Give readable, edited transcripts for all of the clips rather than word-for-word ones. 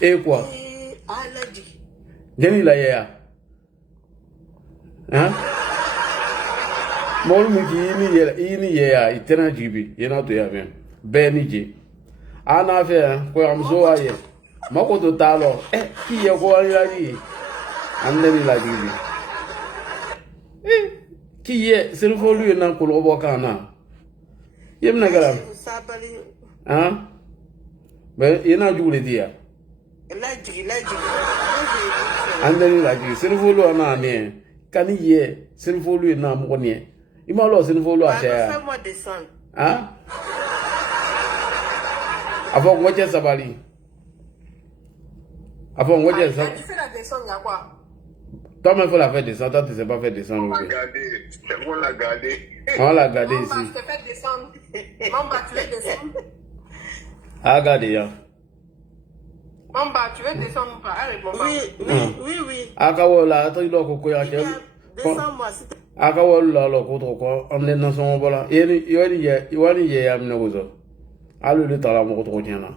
Et quoi? Jenny la ya. Hein? Mon mouki ni ya itena jibi yena to ya bien. Ben ni je. Ana fe ko am so aye. Mako to talo ki ye ko ani la ji. Andeni la jibi. Qui est, c'est le volume dans le Colobocana. Il y a une gamme. Hein? Mais il y a un jour le dia. Andeni la dit, c'est le volume en année. Quand il y est, c'est le volume en monnaie. Il m'a c'est le volume à terre. Fais-moi descendre. Hein? Avant, moi, j'ai ça bali. Avant, moi, j'ai ça. Tu fais la descente, il y a quoi? Toi-même, il faut la faire descendre. Toi, tu ne sais pas faire descendre. On l'a gardé. C'est bon, on l'a gardé. On l'a gardé ici. Je te fais descendre. Mamba, tu veux descendre? Ah, regardez, hein. Mamba, tu veux descendre ou pas? Allez, Mamba. Oui. Akawola, attends, il doit couper à quel. Descends-moi, s'il te plaît. Akawola, le contre quoi. On est dans son volant. Il y a un nouveau. Alors, le temps, là, on retrouve là.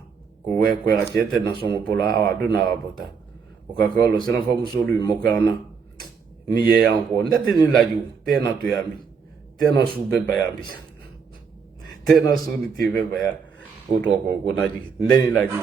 Quoi, quoi, tu es dans son volant. Ah, deux n'a pas. Au cas où le Sénat fait solu, Mokana, ni y a encore. N'était ni la you, t'es na tuyami, t'es na sous bayambi, t'es na sous ni tivé baya, autre qu'on a dit, n'est la dit.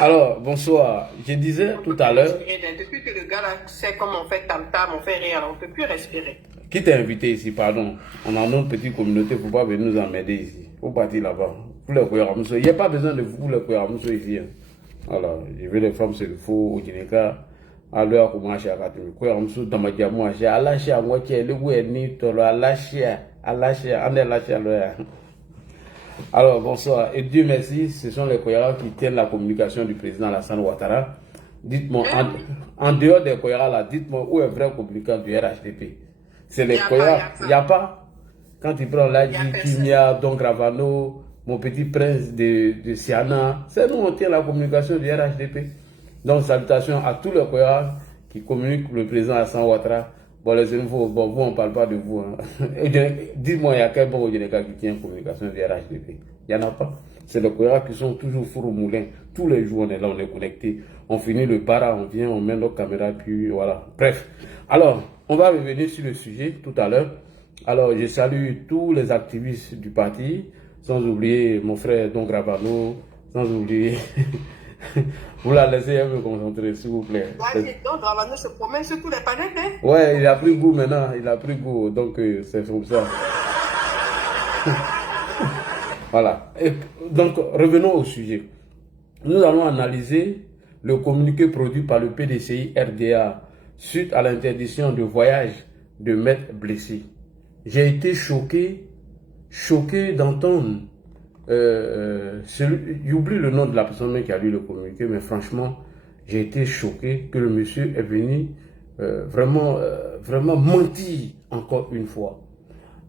Alors, bonsoir. Je disais tout à l'heure. Depuis que le gars là sait comment on fait tam-tam, on fait rien, on ne peut plus respirer. Qui t'a invité ici, pardon? On a notre petite communauté, il ne faut pas venir nous emmerder ici. Faut partir là-bas. Pour les Koyaramousso, il n'y a pas besoin de vous pour les Koyaramousso ici. Voilà, je veux les femmes, c'est le faux, au Guinéka, à l'heure où moi j'ai raté. Koyaramousso, dans ma diamant, j'ai lâché à moitié, le goût est ni, tolo, à lâcher, on est lâché à l'heure. Alors, bonsoir. Et Dieu merci, ce sont les Koyara qui tiennent la communication du président Alassane Ouattara. Dites-moi, en dehors des Koyara là, dites-moi où est le vrai communicant du RHDP. C'est les Koyara. Il n'y a pas. Quand il prend là, dit Kimia, Don Gravano, mon petit prince de Siana, c'est nous on tient la communication du RHDP. Donc, salutations à tous les Koyara qui communiquent le président Alassane Ouattara. Bon, les infos, bon, vous, on ne parle pas de vous. Hein. Dis-moi, il y a quel bon Ojeneka qui tient communication du RHDP? Il n'y en a pas. C'est les Koyara qui sont toujours four au moulin. Tous les jours, on est là, on est connecté. On finit le para, on vient, on met nos caméras, puis voilà. Bref. Alors, on va revenir sur le sujet tout à l'heure. Alors, je salue tous les activistes du parti, sans oublier mon frère Don Gravano, sans oublier... Vous la laissez me concentrer, s'il vous plaît. Don Gravano se promène sur tous les panneaux, hein? Ouais, il a pris goût maintenant, il a pris goût, donc c'est comme ça. Voilà. Et, donc, revenons au sujet. Nous allons analyser le communiqué produit par le PDCI RDA suite à l'interdiction de voyage de Maître Blessé. J'ai été choqué d'entendre, j'oublie le nom de la personne qui a lu le communiqué, mais franchement, j'ai été choqué que le monsieur est venu vraiment mentir encore une fois.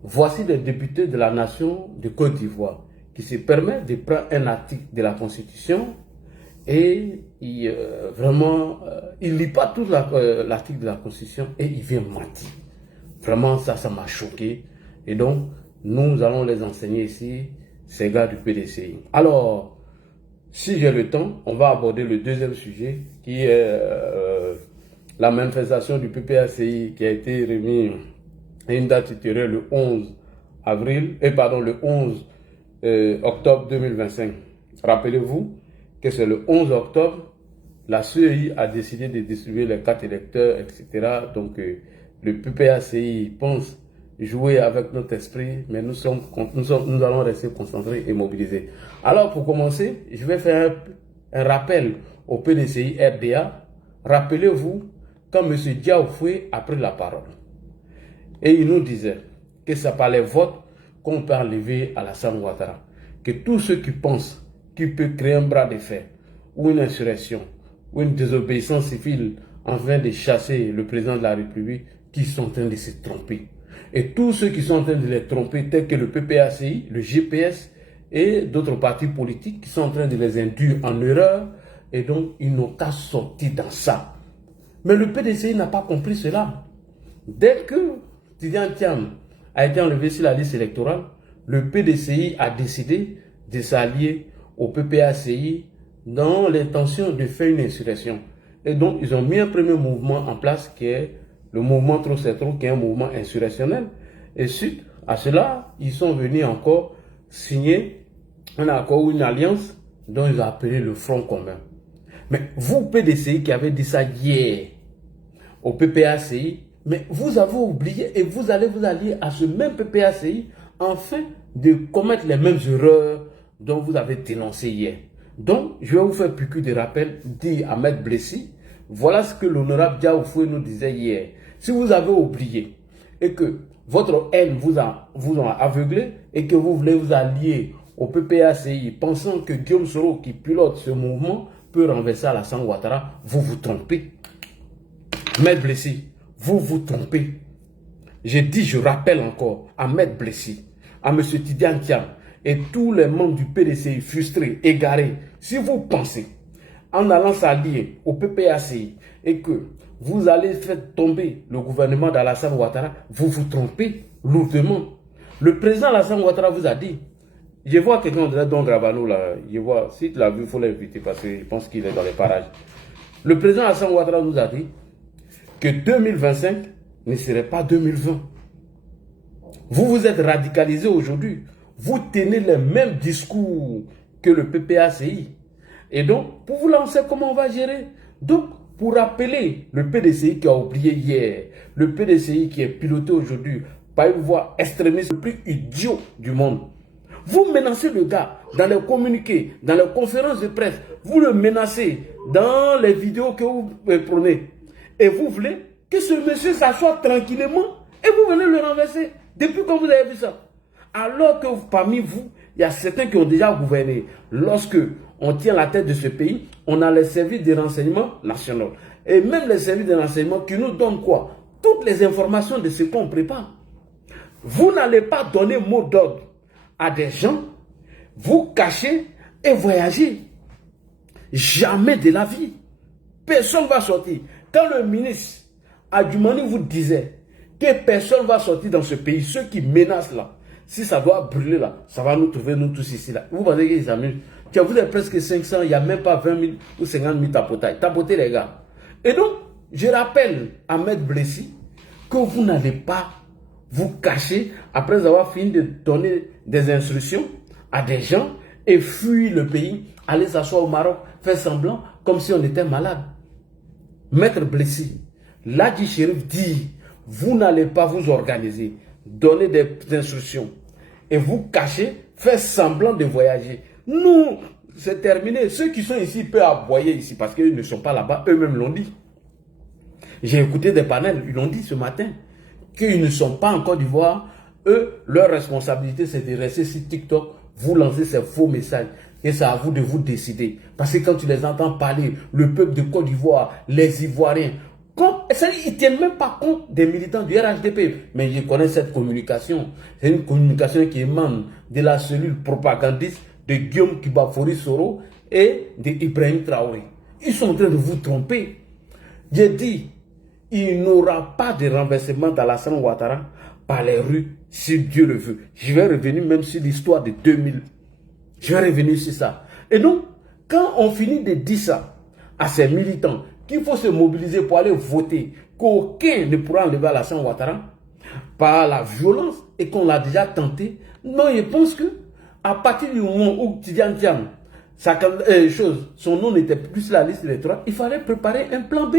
Voici des députés de la nation de Côte d'Ivoire qui se permettent de prendre un article de la Constitution et il lit pas tout l'article de la Constitution et il vient mentir. Vraiment, ça m'a choqué. Et donc, nous allons les enseigner ici, ces gars du PDCI. Alors, si j'ai le temps, on va aborder le deuxième sujet qui est la manifestation du PPACI qui a été remis à une date ultérieure le 11 octobre 2025. Rappelez-vous que c'est le 11 octobre, la CEI a décidé de distribuer les cartes électeurs, etc. Donc, le PPACI pense jouer avec notre esprit, mais nous allons rester concentrés et mobilisés. Alors, pour commencer, je vais faire un rappel au PDCI RDA. Rappelez-vous, quand M. Diaoufoué a pris la parole, et il nous disait que c'est par les votes qu'on peut enlever Alassane Ouattara. Que tous ceux qui pensent qu'il peut créer un bras de fer, ou une insurrection, ou une désobéissance civile afin de chasser le président de la République, qui sont en train de se tromper. Et tous ceux qui sont en train de les tromper, tels que le PPACI, le GPS et d'autres partis politiques qui sont en train de les induire en erreur, et donc ils n'ont qu'à sortir dans ça. Mais le PDCI n'a pas compris cela. Dès que Tidiane Thiam a été enlevé sur la liste électorale, le PDCI a décidé de s'allier au PPACI dans l'intention de faire une insurrection. Et donc, ils ont mis un premier mouvement en place qui est le mouvement Trop c'est trop, qui est un mouvement insurrectionnel. Et suite à cela, ils sont venus encore signer un accord ou une alliance dont ils ont appelé le Front commun. Mais vous, PDCI, qui avez dit ça hier au PPACI, mais vous avez oublié et vous allez vous allier à ce même PPACI afin de commettre les mêmes erreurs dont vous avez dénoncé hier. Donc, je vais vous faire piqûre de rappel, dit Ahmed Blessi. Voilà ce que l'honorable Diaoufoué nous disait hier. Si vous avez oublié et que votre haine vous a aveuglé et que vous voulez vous allier au PPACI pensant que Guillaume Soro qui pilote ce mouvement peut renverser Alassane Ouattara, vous vous trompez. Ahmed Blessi, vous vous trompez. J'ai dit, je rappelle encore, Ahmed Blessi, à M. Tidiane Thiam et tous les membres du PDCI frustrés, égarés, si vous pensez, en allant s'allier au PPACI et que vous allez faire tomber le gouvernement d'Alassane Ouattara, vous vous trompez lourdement. Le président Alassane Ouattara vous a dit, je vois quelqu'un de Don Gravano là, je vois, si tu l'as vu, il faut l'inviter parce que je pense qu'il est dans les parages. Le président Alassane Ouattara nous a dit que 2025 ne serait pas 2020. Vous vous êtes radicalisé aujourd'hui. Vous tenez les mêmes discours que le PPACI. Et donc, pour vous lancer, comment on va gérer? Donc, pour rappeler le PDCI qui a oublié hier, le PDCI qui est piloté aujourd'hui par une voix extrémiste le plus idiot du monde. Vous menacez le gars dans les communiqués, dans les conférences de presse. Vous le menacez dans les vidéos que vous prenez. Et vous voulez que ce monsieur s'assoie tranquillement et vous venez le renverser. Depuis quand vous avez vu ça? Alors que parmi vous, il y a certains qui ont déjà gouverné. Lorsque on tient la tête de ce pays, on a les services de renseignement nationaux. Et même les services de renseignement qui nous donnent quoi? Toutes les informations de ce qu'on prépare. Vous n'allez pas donner mot d'ordre à des gens, vous cachez et voyager. Jamais de la vie. Personne ne va sortir. Quand le ministre Adjumani vous disait que personne ne va sortir dans ce pays, ceux qui menacent là, si ça doit brûler là, ça va nous trouver nous tous ici là. Vous pensez qu'ils s'amusent? Tiens, vous êtes presque 500, il n'y a même pas 20 000 ou 50 000 tapotailles. Tapotez les gars. Et donc, je rappelle à Ahmed Blessi que vous n'allez pas vous cacher après avoir fini de donner des instructions à des gens et fuir le pays, aller s'asseoir au Maroc, faire semblant comme si on était malade. Maître Blessi, Ladji Chérif dit, vous n'allez pas vous organiser, donner des instructions et vous cacher, faire semblant de voyager. Nous, c'est terminé. Ceux qui sont ici peuvent aboyer ici parce qu'ils ne sont pas là-bas, eux-mêmes l'ont dit. J'ai écouté des panels, ils l'ont dit ce matin, qu'ils ne sont pas en Côte d'Ivoire. Eux, leur responsabilité, c'est de rester sur TikTok, vous lancer ces faux messages. Et c'est à vous de vous décider. Parce que quand tu les entends parler, le peuple de Côte d'Ivoire, les Ivoiriens, ils ne tiennent même pas compte des militants du RHDP. Mais je connais cette communication. C'est une communication qui émane de la cellule propagandiste de Guillaume Kibafori Soro et de Ibrahim Traoré. Ils sont en train de vous tromper. J'ai dit, il n'y aura pas de renversement d'Alassane Ouattara par les rues, si Dieu le veut. Je vais revenir même sur l'histoire de 2000. Je vais revenir sur ça. Et donc, quand on finit de dire ça à ces militants, qu'il faut se mobiliser pour aller voter, qu'aucun ne pourra enlever Alassane Ouattara par la violence et qu'on l'a déjà tenté, non, je pense que à partir du moment où Tidiane Thiam, son nom n'était plus sur la liste électorale, il fallait préparer un plan B.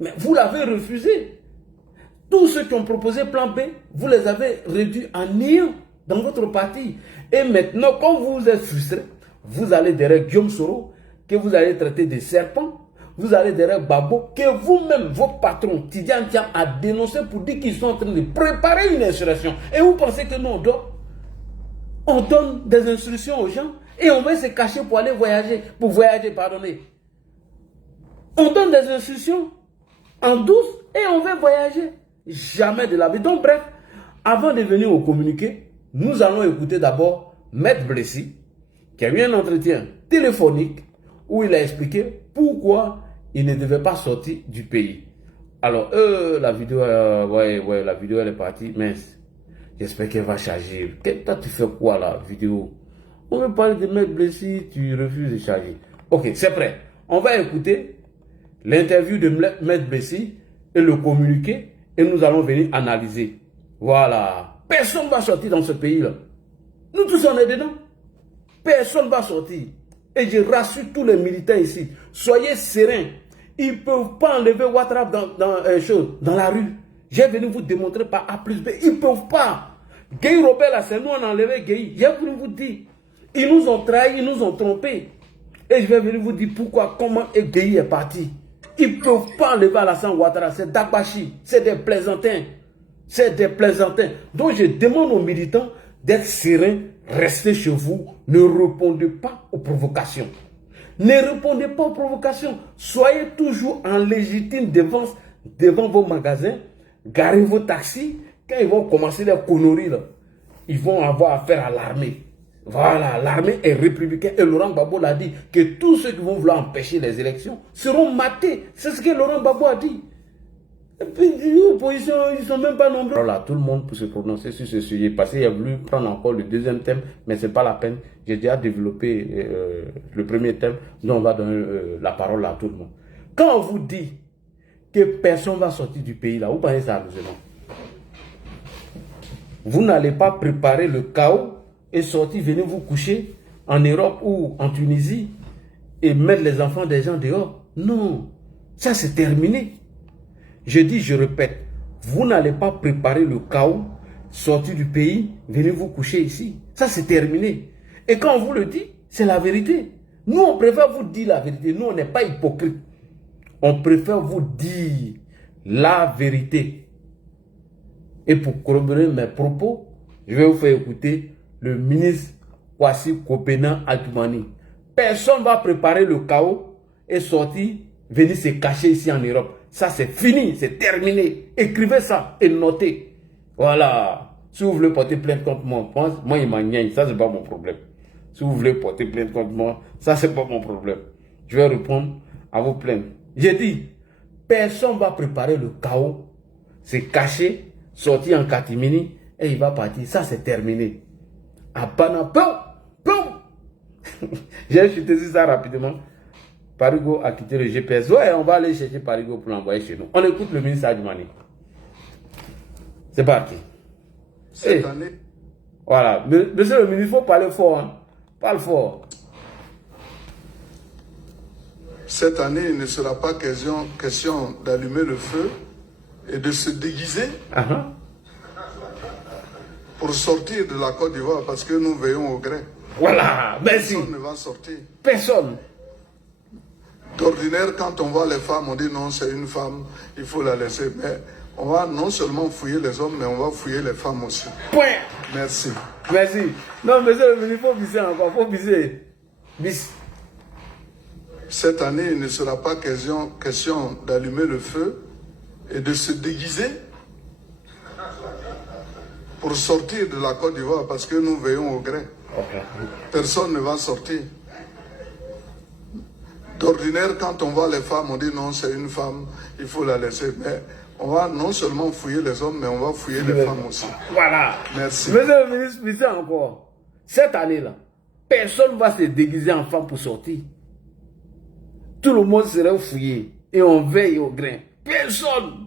Mais vous l'avez refusé. Tous ceux qui ont proposé plan B, vous les avez réduits en néant dans votre parti. Et maintenant, quand vous êtes frustré, vous allez derrière Guillaume Soro, que vous allez traiter de serpent, vous allez derrière Babo, que vous-même, vos patrons, Tidiane Thiam, a dénoncé pour dire qu'ils sont en train de préparer une insurrection. Et vous pensez que nous, on donne des instructions aux gens et on va se cacher pour aller voyager, pardonnez. On donne des instructions en douce et on va voyager. Jamais de la vie. Donc bref, avant de venir au communiqué, nous allons écouter d'abord Maître Blessi, qui a eu un entretien téléphonique où il a expliqué pourquoi il ne devait pas sortir du pays. Alors, la vidéo, la vidéo elle est partie, mince. J'espère qu'elle va charger. Toi, tu fais quoi là, vidéo? On veut parler de Maître Blessy, tu refuses de charger. Ok, c'est prêt. On va écouter l'interview de Maître Blessy et le communiqué et nous allons venir analyser. Voilà. Personne ne va sortir dans ce pays-là. Nous tous on est dedans. Personne ne va sortir. Et je rassure tous les militants ici. Soyez sereins. Ils ne peuvent pas enlever Ouattara dans la rue. J'ai venu vous démontrer par A plus B. Ils ne peuvent pas. Gueye Robert, là, c'est nous on a enlevé Gueye. J'ai voulu vous dire. Ils nous ont trahis, ils nous ont trompés. Et je vais venir vous dire pourquoi, comment Gueye est parti. Ils ne peuvent pas enlever Alassane Ouattara. C'est Dakbachi. C'est des plaisantins. C'est des plaisantins. Donc je demande aux militants d'être sereins. Restez chez vous. Ne répondez pas aux provocations. Ne répondez pas aux provocations. Soyez toujours en légitime défense devant vos magasins. Garez vos taxis. Quand ils vont commencer les conneries, là, ils vont avoir affaire à l'armée. Voilà, l'armée est républicaine. Et Laurent Gbagbo l'a dit que tous ceux qui vont vouloir empêcher les élections seront matés. C'est ce que Laurent Gbagbo a dit. Et puis, l'opposition, ils ne sont même pas nombreux. Voilà, tout le monde peut se prononcer sur ce sujet. Parce qu'il a voulu prendre encore le deuxième thème, mais ce n'est pas la peine. J'ai déjà développé le premier thème, donc on va donner la parole à tout le monde. Quand on vous dit que personne ne va sortir du pays, là, vous pensez ça sérieusement? Vous n'allez pas préparer le chaos et sortir, venir vous coucher en Europe ou en Tunisie et mettre les enfants des gens dehors. Non, ça c'est terminé. Je dis, je répète, vous n'allez pas préparer le chaos, sortir du pays, venir vous coucher ici. Ça c'est terminé. Et quand on vous le dit, c'est la vérité. Nous, on préfère vous dire la vérité. Nous, on n'est pas hypocrite. On préfère vous dire la vérité. Et pour corroborer mes propos, je vais vous faire écouter le ministre Kwasi Kopena Atoumani. Personne ne va préparer le chaos et sortir, venir se cacher ici en Europe. Ça, c'est fini, c'est terminé. Écrivez ça et notez. Voilà. Si vous voulez porter plainte contre moi, moi, il m'a gagné. Ça, c'est pas mon problème. Si vous voulez porter plainte contre moi, ça, c'est pas mon problème. Je vais répondre à vos plaintes. J'ai dit, personne ne va préparer le chaos, se cacher, sortir en catimini et il va partir. Ça, c'est terminé. À Bana, j'ai chuté sur ça rapidement. Parigo a quitté le GPS. Ouais, on va aller chercher Parigo pour l'envoyer chez nous. On écoute le ministre Adjumani. C'est parti. Cette année. Voilà. Monsieur le ministre, il faut parler fort. Hein. Parle fort. Cette année, il ne sera pas question d'allumer le feu et de se déguiser pour sortir de la Côte d'Ivoire parce que nous veillons au gré. Voilà, merci. Personne ne va sortir. Personne. D'ordinaire, quand on voit les femmes, on dit non, c'est une femme, il faut la laisser. Mais on va non seulement fouiller les hommes, mais on va fouiller les femmes aussi. Point. Merci. Merci. Non, monsieur le ministre, il faut bisser encore, il faut bisser. Bis. Cette année, il ne sera pas question d'allumer le feu et de se déguiser pour sortir de la Côte d'Ivoire parce que nous veillons au gré. Personne ne va sortir. D'ordinaire, quand on voit les femmes, on dit non, c'est une femme, il faut la laisser. Mais on va non seulement fouiller les hommes, mais on va fouiller les femmes aussi. Voilà. Merci. Monsieur le ministre, bisez encore. Cette année-là, personne ne va se déguiser en femme pour sortir. Tout le monde serait fouillé et on veille au grain. Personne.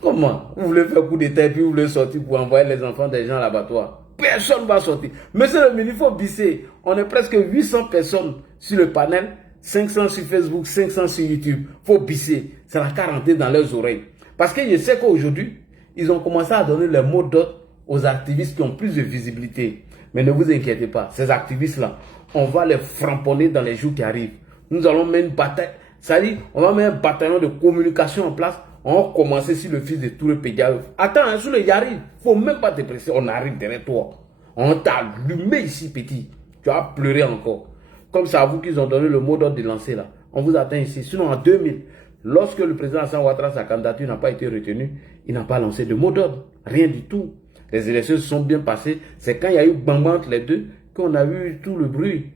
Comment? Vous voulez faire coup d'état et puis vous voulez sortir pour envoyer les enfants des gens à l'abattoir. Personne ne va sortir. Monsieur le ministre, il faut bisser. On est presque 800 personnes sur le panel, 500 sur Facebook, 500 sur YouTube. Il faut bisser. Ça n'a qu'à rentrer dans leurs oreilles. Parce que je sais qu'aujourd'hui, ils ont commencé à donner les mots d'ordre aux activistes qui ont plus de visibilité. Mais ne vous inquiétez pas, ces activistes-là, on va les framponner dans les jours qui arrivent. Nous allons mettre une bataille, c'est-à-dire, on va mettre un bataillon de communication en place. On va commencer sur le fils de Touré Pédiaouf. Attends, hein, sur le Yari, il ne faut même pas te presser. On arrive derrière toi. On t'a allumé ici, petit. Tu vas pleurer encore. Comme c'est à vous qu'ils ont donné le mot d'ordre de lancer là. On vous attend ici. Sinon, en 2000, lorsque le président Alassane Ouattara, sa candidature n'a pas été retenue, il n'a pas lancé de mot d'ordre. Rien du tout. Les élections se sont bien passées. C'est quand il y a eu bang entre les deux qu'on a eu tout le bruit.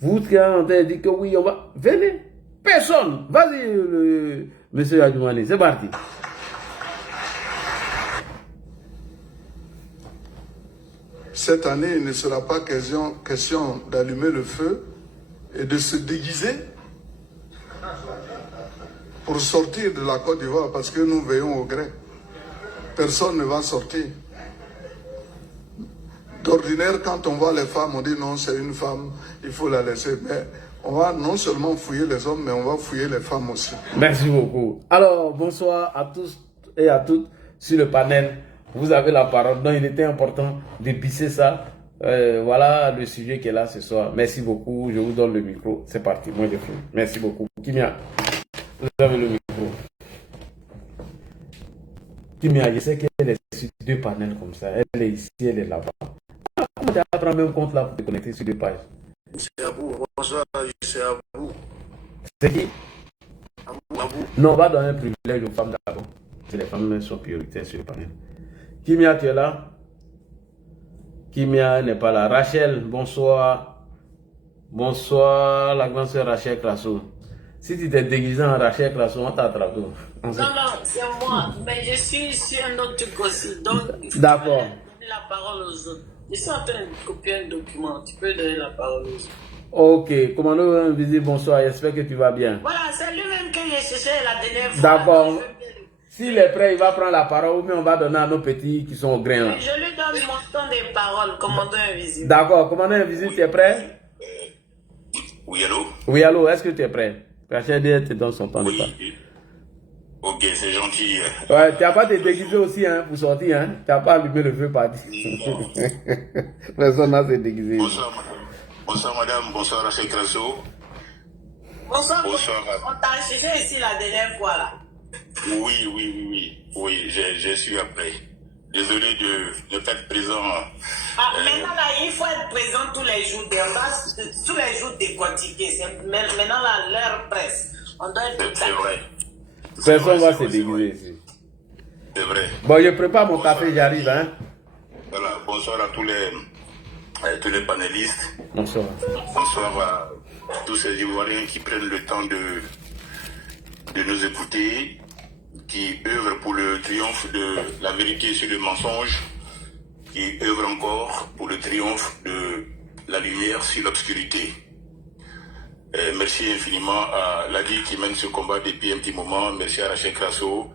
Vous qui avez dit que oui, on va... Venez. Personne. Vas-y, monsieur Adjumani. C'est parti. cette année, il ne sera pas question d'allumer le feu et de se déguiser pour sortir de la Côte d'Ivoire, parce que nous veillons au gré. Personne ne va sortir. D'ordinaire, quand on voit les femmes, on dit non, c'est une femme, il faut la laisser. Mais on va non seulement fouiller les hommes, mais on va fouiller les femmes aussi. Merci beaucoup. Alors, bonsoir à tous et à toutes sur le panel. Vous avez la parole. Donc, il était important de pisser ça. Voilà le sujet qui est là ce soir. Merci beaucoup. Je vous donne le micro. C'est parti. Moi, je fais. Merci beaucoup. Kimia, vous avez le micro. Kimia, je sais qu'elle est sur deux panels comme ça. Elle est ici, elle est là-bas. Comment tu as pris même compte là pour te connecter sur deux pages? C'est à vous, bonsoir, c'est à vous. C'est qui? À vous. Non, on va donner un privilège aux femmes d'abord. C'est les femmes sont prioritaires sur le panel. Kimia, tu es là? Kimia n'est pas là. Rachel, bonsoir. Bonsoir, la grande sœur Rachel Krasso. Si tu t'es déguisé en Rachel Krasso, on t'attrape. Non, c'est moi. Mais je suis sur un autre truc aussi. Donc, d'accord. Donner la parole aux autres. Je suis en train de copier un document. Tu peux donner la parole aux autres. Ok. Commandant Invisible, bonsoir. J'espère que tu vas bien. Voilà, c'est lui-même que j'ai cherché la dernière fois. D'accord. S'il est prêt, il va prendre la parole, mais on va donner à nos petits qui sont au grain. Je lui donne mon temps de parole, commandant Invisible. D'accord. Commandant Invisible, tu es prêt? Oui, allô? Oui, allô. Est-ce que tu es prêt? Rachel te donne son temps de parole. Ok, c'est gentil. Ouais, tu n'as pas te déguisé aussi hein, pour sortir, hein? Tu n'as pas allumé le feu parti. Personne n'a se déguisé. Bonsoir madame, bonsoir Rachel Krasso. Bonsoir. Bonsoir. On t'a cherché ici la dernière fois là. Oui, je suis après. Désolé de ne pas être présent. Maintenant là, il faut être présent tous les jours. Tous les jours décortiquer. Maintenant là, l'heure presse. On doit être C'est vrai. Personne va se déguiser ici. C'est vrai. Bon, je prépare mon café, j'arrive, hein. Voilà, bonsoir à tous les panélistes. Bonsoir. Bonsoir à tous ces Ivoiriens qui prennent le temps de nous écouter, qui œuvrent pour le triomphe de la vérité sur le mensonge, qui œuvrent encore pour le triomphe de la lumière sur l'obscurité. Merci infiniment à Ladi qui mène ce combat depuis un petit moment. Merci à Rachel Krasso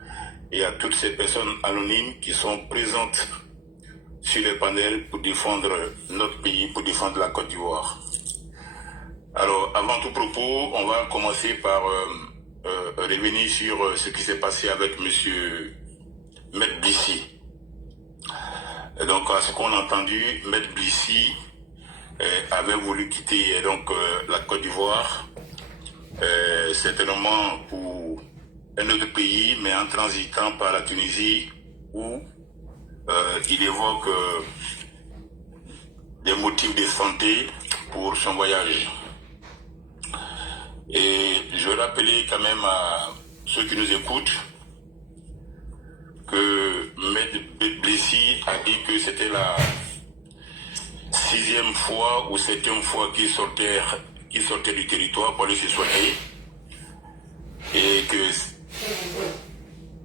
et à toutes ces personnes anonymes qui sont présentes sur les panels pour défendre notre pays, pour défendre la Côte d'Ivoire. Alors, avant tout propos, on va commencer par revenir sur ce qui s'est passé avec monsieur Maître Blissi. Donc, à ce qu'on a entendu, Maître Blissi avait voulu quitter donc la Côte d'Ivoire, certainement pour un autre pays, mais en transitant par la Tunisie, où il évoque des motifs de santé pour son voyage. Et je veux rappeler quand même à ceux qui nous écoutent que Maître Blissi a dit que c'était la 6e fois ou 7e fois qu'il sortait du territoire pour aller se soigner, et que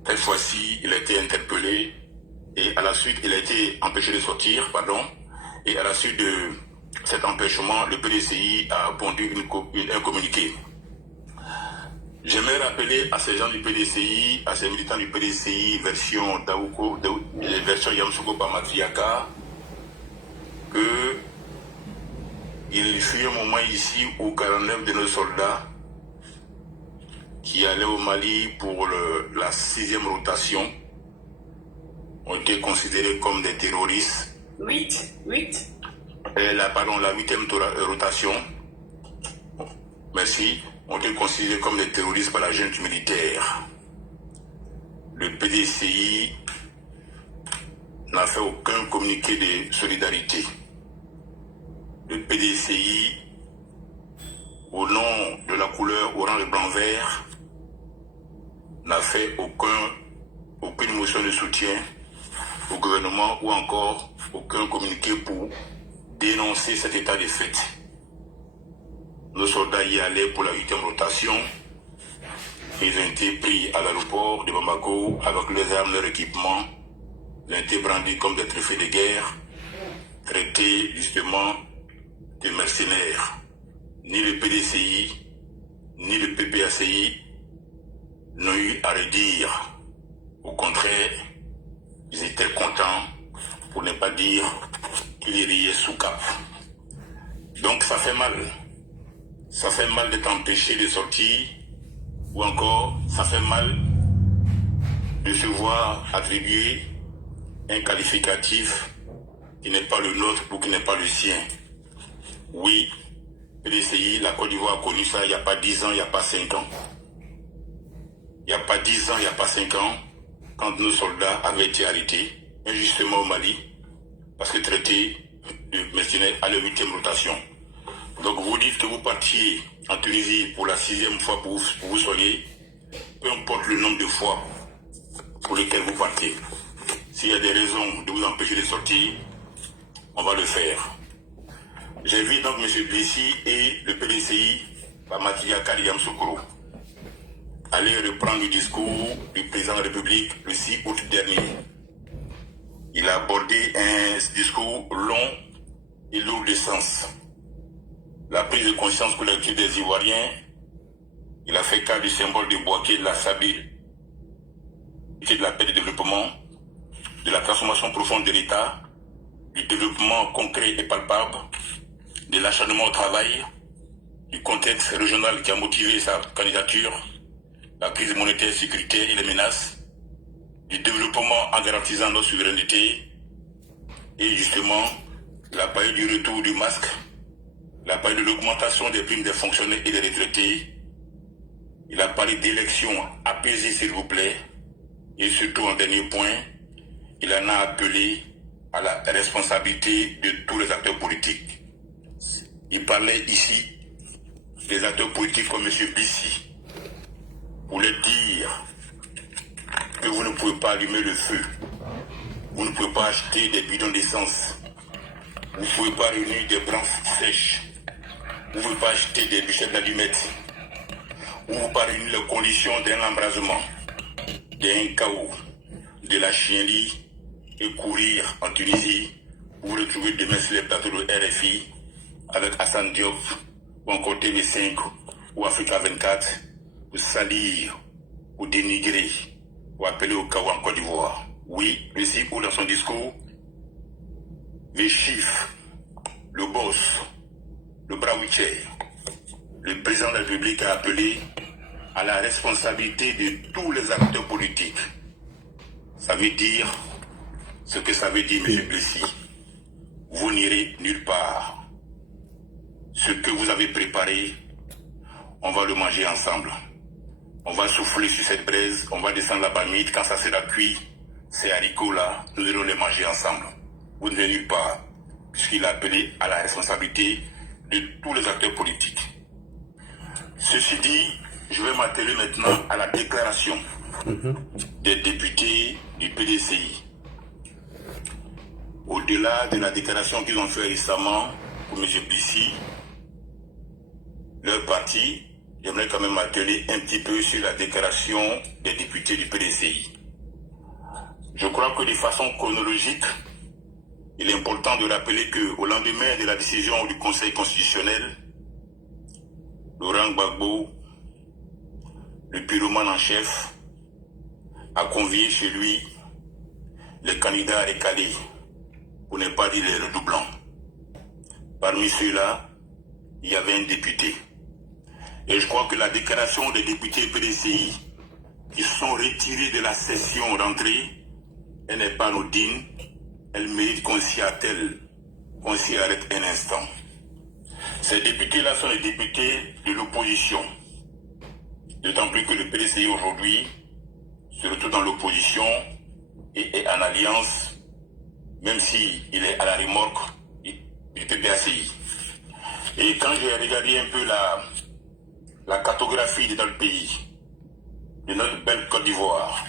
cette fois-ci il a été interpellé et à la suite il a été empêché de sortir, et à la suite de cet empêchement le PDCI a pondu un communiqué. J'aimerais rappeler à ces gens du PDCI, à ces militants du PDCI version Daouko, version Yamoussoukro Pamatriaka, que il fut un moment ici où 49 de nos soldats qui allaient au Mali pour la 6e rotation ont été considérés comme des terroristes. 8. La 8e rotation, merci, ont été considérés comme des terroristes par la junte militaire. Le PDCI n'a fait aucun communiqué de solidarité. Le PDCI, au nom de la couleur orange, blanc, vert, n'a fait aucune motion de soutien au gouvernement ou encore aucun communiqué pour dénoncer cet état de fait. Nos soldats y allaient pour la 8e rotation. Ils ont été pris à l'aéroport de Bamako avec leurs armes, leur équipement. Ils ont été brandis comme des trophées de guerre. traiter justement de mercenaires. Ni le PDCI, ni le PPACI n'ont eu à redire. Au contraire, ils étaient contents, pour ne pas dire qu'ils riaient sous cap. Donc ça fait mal. Ça fait mal d'être empêché de sortir, ou encore ça fait mal de se voir attribuer un qualificatif qui n'est pas le nôtre ou qui n'est pas le sien. Oui, PDCI, la Côte d'Ivoire a connu ça il n'y a pas 10 ans, il n'y a pas 5 ans. Il n'y a pas 10 ans, il n'y a pas 5 ans, quand nos soldats avaient été arrêtés, injustement au Mali, parce que traités de mercenaires à leur 8e rotation. Donc vous dites que vous partiez en Tunisie pour la 6e fois pour vous soigner, peu importe le nombre de fois pour lesquelles vous partez. S'il y a des raisons de vous empêcher de sortir, on va le faire. J'ai vu donc M. Blessi et le PDCI, Pamatia Kariam Sokoro, aller reprendre le discours du président de la République le 6 août dernier. Il a abordé un discours long et lourd de sens. La prise de conscience collective des Ivoiriens, il a fait cas du symbole de Bouaké, de la stabilité, de la paix et du développement, de la transformation profonde de l'État, du développement concret et palpable, de l'acharnement au travail, du contexte régional qui a motivé sa candidature, la crise monétaire, sécuritaire et les menaces, du développement en garantissant notre souveraineté, et justement la période du retour du masque, la période de l'augmentation des primes des fonctionnaires et des retraités. Il a parlé d'élections apaisées, s'il vous plaît, et surtout en dernier point, il en a appelé à la responsabilité de tous les acteurs politiques. Il parlait ici des acteurs politiques comme M. Bissi, pour leur dire que vous ne pouvez pas allumer le feu, vous ne pouvez pas acheter des bidons d'essence, vous ne pouvez pas réunir des branches sèches, vous ne pouvez pas acheter des bûchettes d'allumettes, vous ne pouvez pas réunir les conditions d'un embrasement, d'un chaos, de la chienlit et courir en Tunisie, vous vous retrouvez demain sur les plateaux de RFI avec Hassan Diop ou encore TV5 ou Africa 24 pour salir, ou dénigrer, ou appeler au chaos en Côte d'Ivoire. Oui, le 6 août dans son discours, les chiffres, le boss, le Brawicher, le président de la République a appelé à la responsabilité de tous les acteurs politiques. Ça veut dire ce que ça veut dire, M. Blessi. Vous n'irez nulle part. Ce que vous avez préparé, on va le manger ensemble. On va souffler sur cette braise, on va descendre la marmite, quand ça sera cuit, ces haricots-là, nous allons les manger ensemble. Vous n'irez nulle part, puisqu'il a appelé à la responsabilité de tous les acteurs politiques. Ceci dit, je vais m'atteler maintenant à la déclaration des députés du PDCI. Au-delà de la déclaration qu'ils ont fait récemment pour M. Blessi, leur parti, j'aimerais quand même m'atteler un petit peu sur la déclaration des députés du PDCI. Je crois que de façon chronologique, il est important de rappeler qu'au lendemain de la décision du Conseil constitutionnel, Laurent Gbagbo, le pyromane en chef, a convié chez lui les candidats recalés, pour ne pas dire les redoublants. Parmi ceux-là, il y avait un député. Et je crois que la déclaration des députés PDCI qui sont retirés de la session d'entrée, elle n'est pas anodine, elle mérite qu'on s'y attelle, qu'on s'y arrête un instant. Ces députés-là sont les députés de l'opposition. D'autant plus que le PDCI aujourd'hui se retrouve dans l'opposition et est en alliance, même s'il est à la remorque du PPACI. Et quand j'ai regardé un peu la cartographie dans le pays, de notre belle Côte d'Ivoire,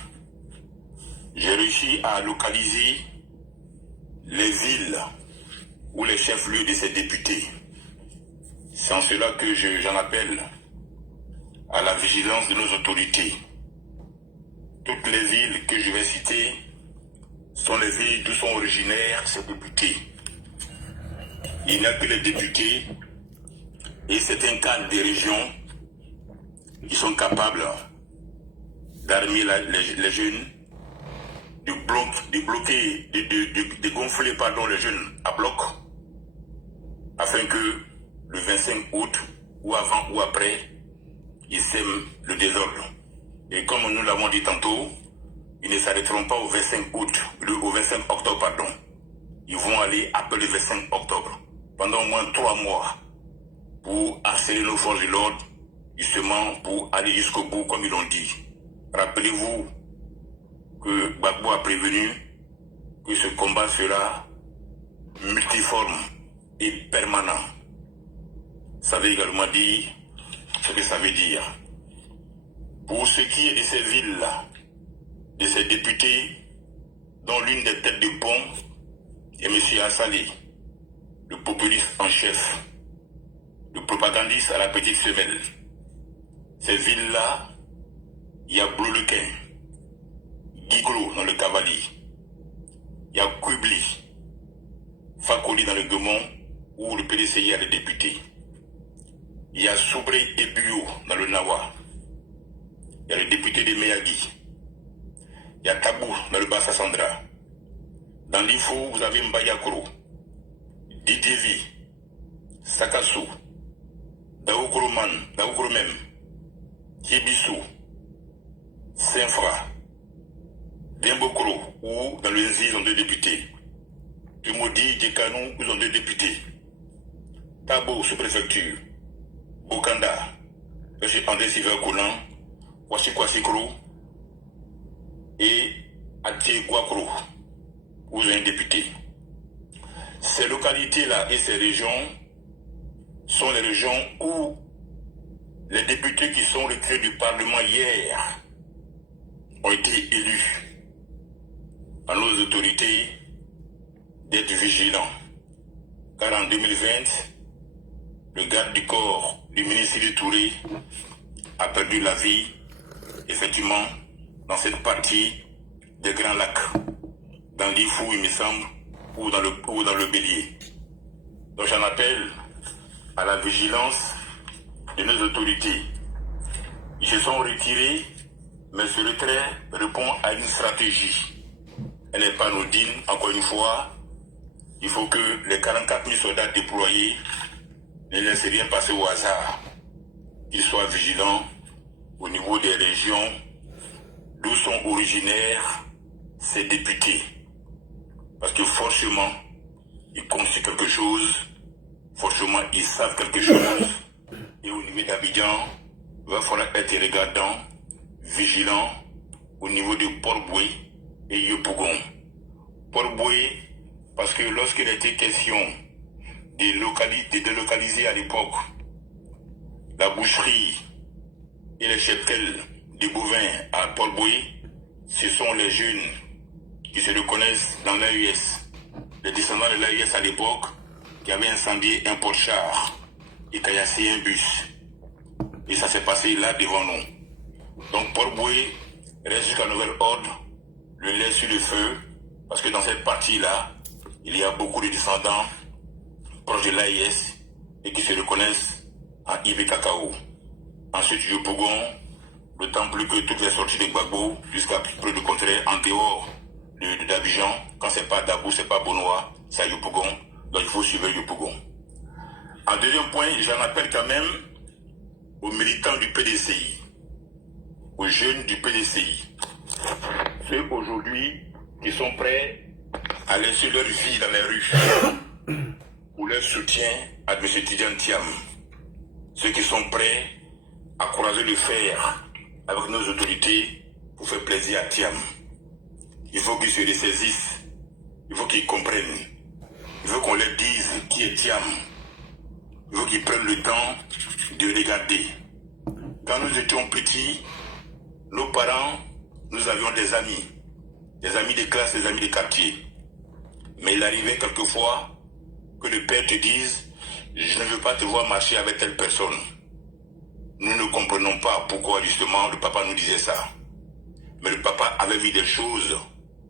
j'ai réussi à localiser les villes ou les chefs-lieux de ces députés. C'est en cela que j'en appelle à la vigilance de nos autorités. Toutes les villes que je vais citer sont les villes d'où sont originaires ces députés. il n'y a que les députés et certains cadres des régions qui sont capables d'armer les jeunes, de gonfler les jeunes à bloc, afin que le 25 août, ou avant ou après, ils sèment le désordre. Et comme nous l'avons dit tantôt, ils ne s'arrêteront pas au 25 août, au 25 octobre, pardon. Ils vont aller après le 25 octobre, pendant au moins 3 mois, pour harceler nos forces de l'ordre, justement pour aller jusqu'au bout, comme ils l'ont dit. Rappelez-vous que Gbagbo a prévenu que ce combat sera multiforme et permanent. Ça veut également dire ce que ça veut dire. Pour ce qui est de ces villes-là, de ces députés, dont l'une des têtes de pont est M. Assalé, le populiste en chef, le propagandiste à la petite semelle. Ces villes-là, il y a Bleu-le-Quin, Guiglo dans le Cavalier, il y a Kubli, Fakoli dans le Guemont, où le PDCI a des députés. Il y a Soubré et Buyo dans le Nawa. Il y a le député de Meyagi. Il y a Tabou dans le Bassa-Sandra. Dans l'Ifo, vous avez Mbayakoro, Didivi, Sakassou, Daoukoro même, Kibissou, Saint-Fra, Dembokoro, où dans le Nzi, ils ont 2 députés. Tumodi, Djekanou, ils ont 2 députés. Tabo, sous-préfecture. Bokanda, M. André Silver-Coulan, Kwasi-Kwasi-Kro et Atié-Guakro, où il y a un député. Ces localités-là et ces régions sont les régions où les députés qui sont retirés du Parlement hier ont été élus. À nos autorités d'être vigilants, car en 2020, le garde du corps du ministre de Touré a perdu la vie, effectivement, dans cette partie des Grands Lacs, dans l'Ifou, il me semble, ou dans le Bélier. Donc j'en appelle à la vigilance de nos autorités. Ils se sont retirés, mais ce retrait répond à une stratégie. Elle n'est pas anodine, encore une fois. Il faut que les 44 000 soldats déployés ne laissent rien passer au hasard. Qu'ils soient vigilants au niveau des régions d'où sont originaires ces députés. Parce que forcément, ils conçoivent quelque chose, forcément, ils savent quelque chose. Et au niveau d'Abidjan, il va falloir être regardant, vigilant au niveau de Port-Boué et Yopougon. Port-Boué, parce que lorsqu'il était question de délocaliser à l'époque la boucherie et les cheptels des bovins à Port-Boué, ce sont les jeunes qui se reconnaissent dans l'AES, les descendants de l'AES à l'époque, qui avaient incendié un port-char et caillassé un bus. Et ça s'est passé là devant nous. Donc Port-Boué reste jusqu'à nouvel ordre, le laisse sur le feu, parce que dans cette partie-là, il y a beaucoup de descendants proches de l'AIS et qui se reconnaissent en Ibe Cacao. Ensuite, Yopougon, d'autant plus que toutes les sorties de Gbagbo, jusqu'à près du contraire, en dehors d'Abidjan, quand c'est pas Dabou, c'est pas Bonois, c'est à Yopougon, donc il faut suivre Yopougon. En deuxième point, j'en appelle quand même aux militants du PDCI, aux jeunes du PDCI, ceux aujourd'hui qui sont prêts à laisser leur vie dans les rues pour leur soutien à M. Tidjane Thiam, ceux qui sont prêts à croiser le fer avec nos autorités pour faire plaisir à Thiam. Il faut qu'ils se ressaisissent, il faut qu'ils comprennent, il faut qu'on leur dise qui est Thiam, il faut qu'ils prennent le temps de regarder. Quand nous étions petits, nos parents, nous avions des amis de classe, des amis de quartier. Mais il arrivait quelquefois que le père te dise « Je ne veux pas te voir marcher avec telle personne ». Nous ne comprenons pas pourquoi justement le papa nous disait ça. Mais le papa avait mis des choses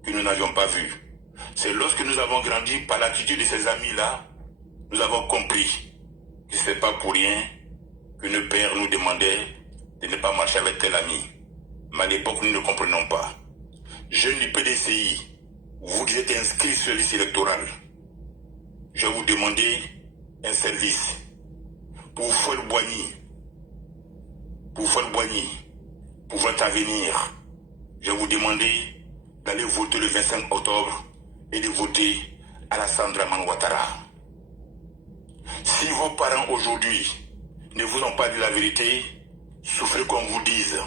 que nous n'avions pas vues. C'est lorsque nous avons grandi par l'attitude de ces amis-là, nous avons compris que ce n'est pas pour rien que nos pères nous demandaient de ne pas marcher avec tel ami. Mais à l'époque, nous ne comprenons pas. Jeunes du PDCI, vous qui êtes inscrits sur la liste électorale, je vais vous demander un service. Pour Fouad Boigny, pour votre avenir, je vais vous demander d'aller voter le 25 octobre et de voter Alassane Dramane Ouattara. Si vos parents aujourd'hui ne vous ont pas dit la vérité, souffrez qu'on vous dise.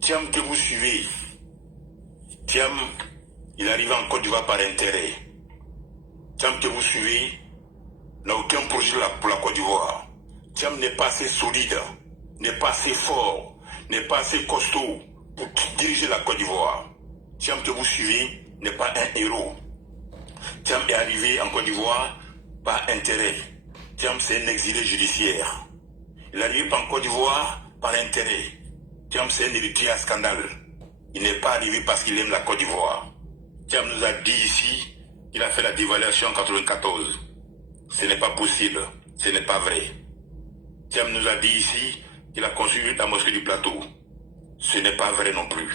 Thiam que vous suivez, Thiam, il arrive en Côte d'Ivoire par intérêt. Thiam que vous suivez n'a aucun projet pour la Côte d'Ivoire. Thiam n'est pas assez solide, n'est pas assez fort, n'est pas assez costaud pour diriger la Côte d'Ivoire. Thiam que vous suivez n'est pas un héros. Thiam est arrivé en Côte d'Ivoire par intérêt. Thiam, c'est un exilé judiciaire. Il est arrivé en Côte d'Ivoire par intérêt. Thiam, c'est un héritier à scandale. Il n'est pas arrivé parce qu'il aime la Côte d'Ivoire. Thiam nous a dit ici qu'il a fait la dévaluation en 1994. Ce n'est pas possible. Ce n'est pas vrai. Thiam nous a dit ici qu'il a construit la mosquée du plateau. Ce n'est pas vrai non plus.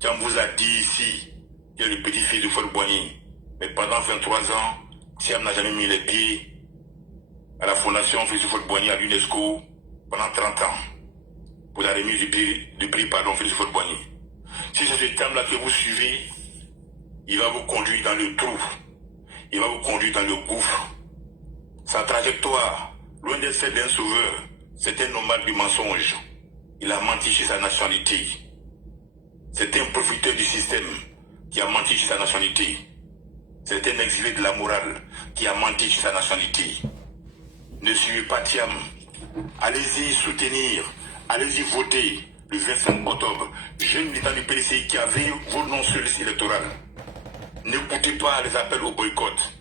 Thiam vous a dit ici qu'il est le petit-fils de Fouad Boigny. Mais pendant 23 ans, Thiam n'a jamais mis les pieds à la fondation Félix Houphouët-Boigny à l'UNESCO pendant 30 ans. Pour la remise du prix Félix Houphouët-Boigny. Si c'est ce Thiam-là que vous suivez, il va vous conduire dans le trou. Il va vous conduire dans le gouffre. Sa trajectoire, loin d'être celle d'un sauveur, c'est un nomade du mensonge. Il a menti sur sa nationalité. C'est un profiteur du système qui a menti sur sa nationalité. C'est un exilé de la morale qui a menti sur sa nationalité. Ne suivez pas Thiam. Allez-y soutenir, allez-y voter le 25 octobre. Jeune militant du PDCI qui avait vos noms sur la liste électorale. N'écoutez pas les appels au boycott.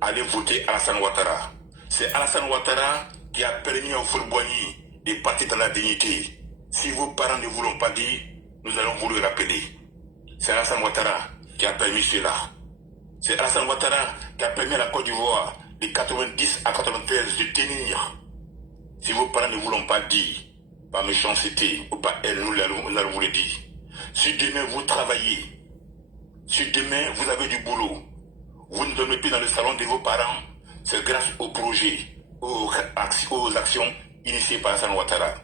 Allez voter Alassane Ouattara. C'est Alassane Ouattara qui a permis à Fouad Boigny de partir dans la dignité. Si vos parents ne vous l'ont pas dit, nous allons vous le rappeler. C'est Alassane Ouattara qui a permis cela. C'est Alassane Ouattara qui a permis à la Côte d'Ivoire de 90 à 93 de tenir. Si vos parents ne vous l'ont pas dit, par méchanceté ou par elle, nous allons vous le dire. Si demain vous travaillez, si demain vous avez du boulot, vous ne dormez plus dans le salon de vos parents, c'est grâce au projet, aux actions initiées par Alassane Ouattara.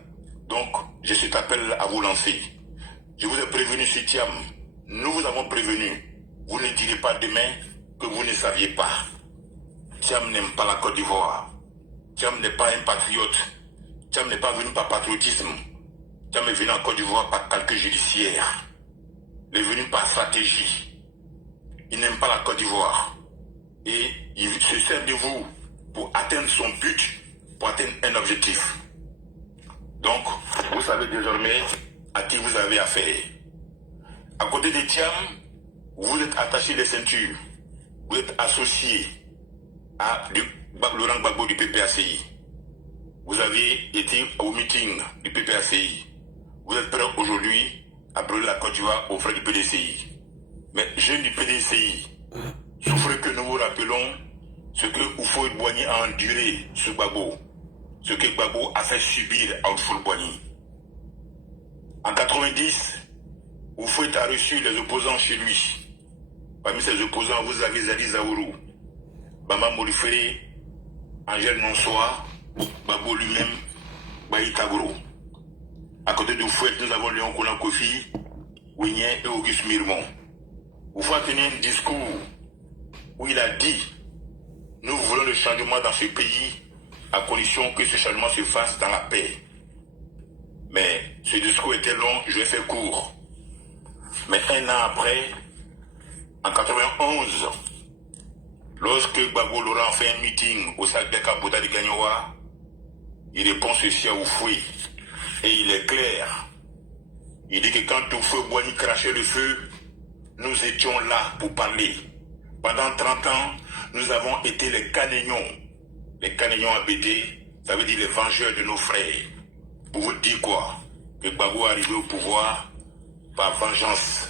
Donc, je suis appel à vous lancer. Je vous ai prévenu sur Thiam. Nous vous avons prévenu. Vous ne direz pas demain que vous ne saviez pas. Thiam n'aime pas la Côte d'Ivoire. Thiam n'est pas un patriote. Thiam n'est pas venu par patriotisme. Thiam est venu en Côte d'Ivoire par calcul judiciaire. Il est venu par stratégie. Il n'aime pas la Côte d'Ivoire. Et il se sert de vous pour atteindre son but, pour atteindre un objectif. Donc, vous savez désormais à qui vous avez affaire. À côté de Thiam, vous êtes attaché les ceintures. Vous êtes associé à Laurent Gbagbo du PPACI. Vous avez été au meeting du PPACI. Vous êtes prêts aujourd'hui à brûler la Côte d'Ivoire aux frais du PDCI. Mais jeunes du PDCI, souffrez que nous vous rappelons ce que Houphouët-Boigny a enduré sur Gbagbo. Ce que Gbagbo a fait subir à Houphouët-Boigny. En 90, Houphouët a reçu les opposants chez lui. Parmi ces opposants, vous avez Zali Zaourou, Bamba Molifere, Angèle Nonsoa, Gbagbo lui-même, Bayi Tagoro. À côté de Houphouët, nous avons Léon Konan Kofi, Wigné et Auguste Mirmont. Houphouët a tenu un discours où il a dit « Nous voulons le changement dans ce pays à condition que ce changement se fasse dans la paix. » Mais ce discours était long, je vais faire court. Mais un an après, en 91, lorsque Gbagbo Laurent fait un meeting au Sadek à Bouddha de Gagnoa, il répond ceci à Houphouët. Et il est clair. Il dit que quand Houphouët-Boigny crachait le feu, nous étions là pour parler. Pendant 30 ans, nous avons été les Canégnons. Les Canégnons ABD, ça veut dire les vengeurs de nos frères. Pour vous dire quoi? Que Gbagbo est arrivé au pouvoir par vengeance.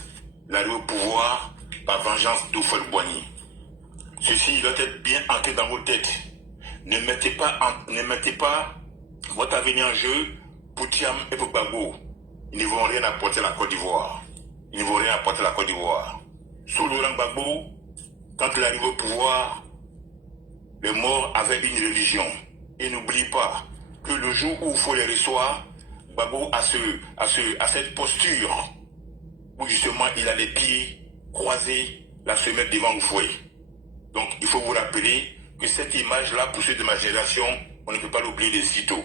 Il est arrivé au pouvoir par vengeance d'Houphouët-Boigny. ceci doit être bien ancré dans vos têtes. Ne mettez pas votre avenir en jeu pour Thiam et pour Gbagbo. Ils ne vont rien apporter à la Côte d'Ivoire. Ils ne vont rien apporter à la Côte d'Ivoire. Sous Laurent Gbagbo, quand il arrive au pouvoir, les morts avaient une religion. Et n'oublie pas que le jour où il faut les recevoir, Gbagbo a cette posture où justement il a les pieds croisés, la semelle devant le fouet. Donc il faut vous rappeler que cette image-là, pour ceux de ma génération, on ne peut pas l'oublier de sitôt.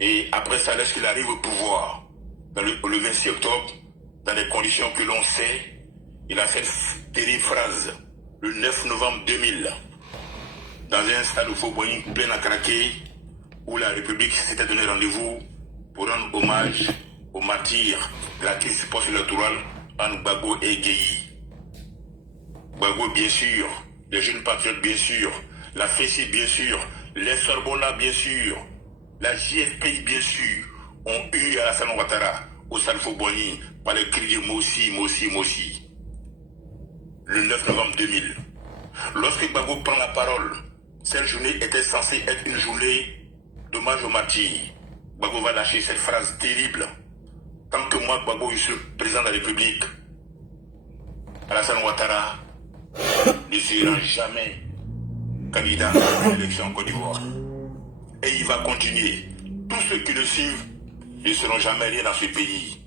Et après ça, lorsqu'il arrive au pouvoir, le 26 octobre, dans les conditions que l'on sait, il a cette terrible phrase, le 9 novembre 2000, dans un stade au Faubourg plein à craquer, où la République s'était donné rendez-vous pour rendre hommage aux martyrs de la crise post-électorale entre Gbagbo et Gueye. Gbagbo, bien sûr, les jeunes patriotes, bien sûr, la FECI, bien sûr, les Sorbona, bien sûr, la JFPI, bien sûr, ont eu Alassane Ouattara au Salfo Boni par les cris de Mossi, Mossi, Mossi. Le 9 novembre 2000. Lorsque Gbagbo prend la parole, cette journée était censée être une journée d'hommage aux martyrs. Gbagbo va lâcher cette phrase terrible. Tant que moi, Gbagbo, je suis président de la République, Alassane Ouattara ne sera jamais candidat à l'élection en Côte d'Ivoire. Et il va continuer. Tous ceux qui le suivent ne seront jamais rien dans ce pays.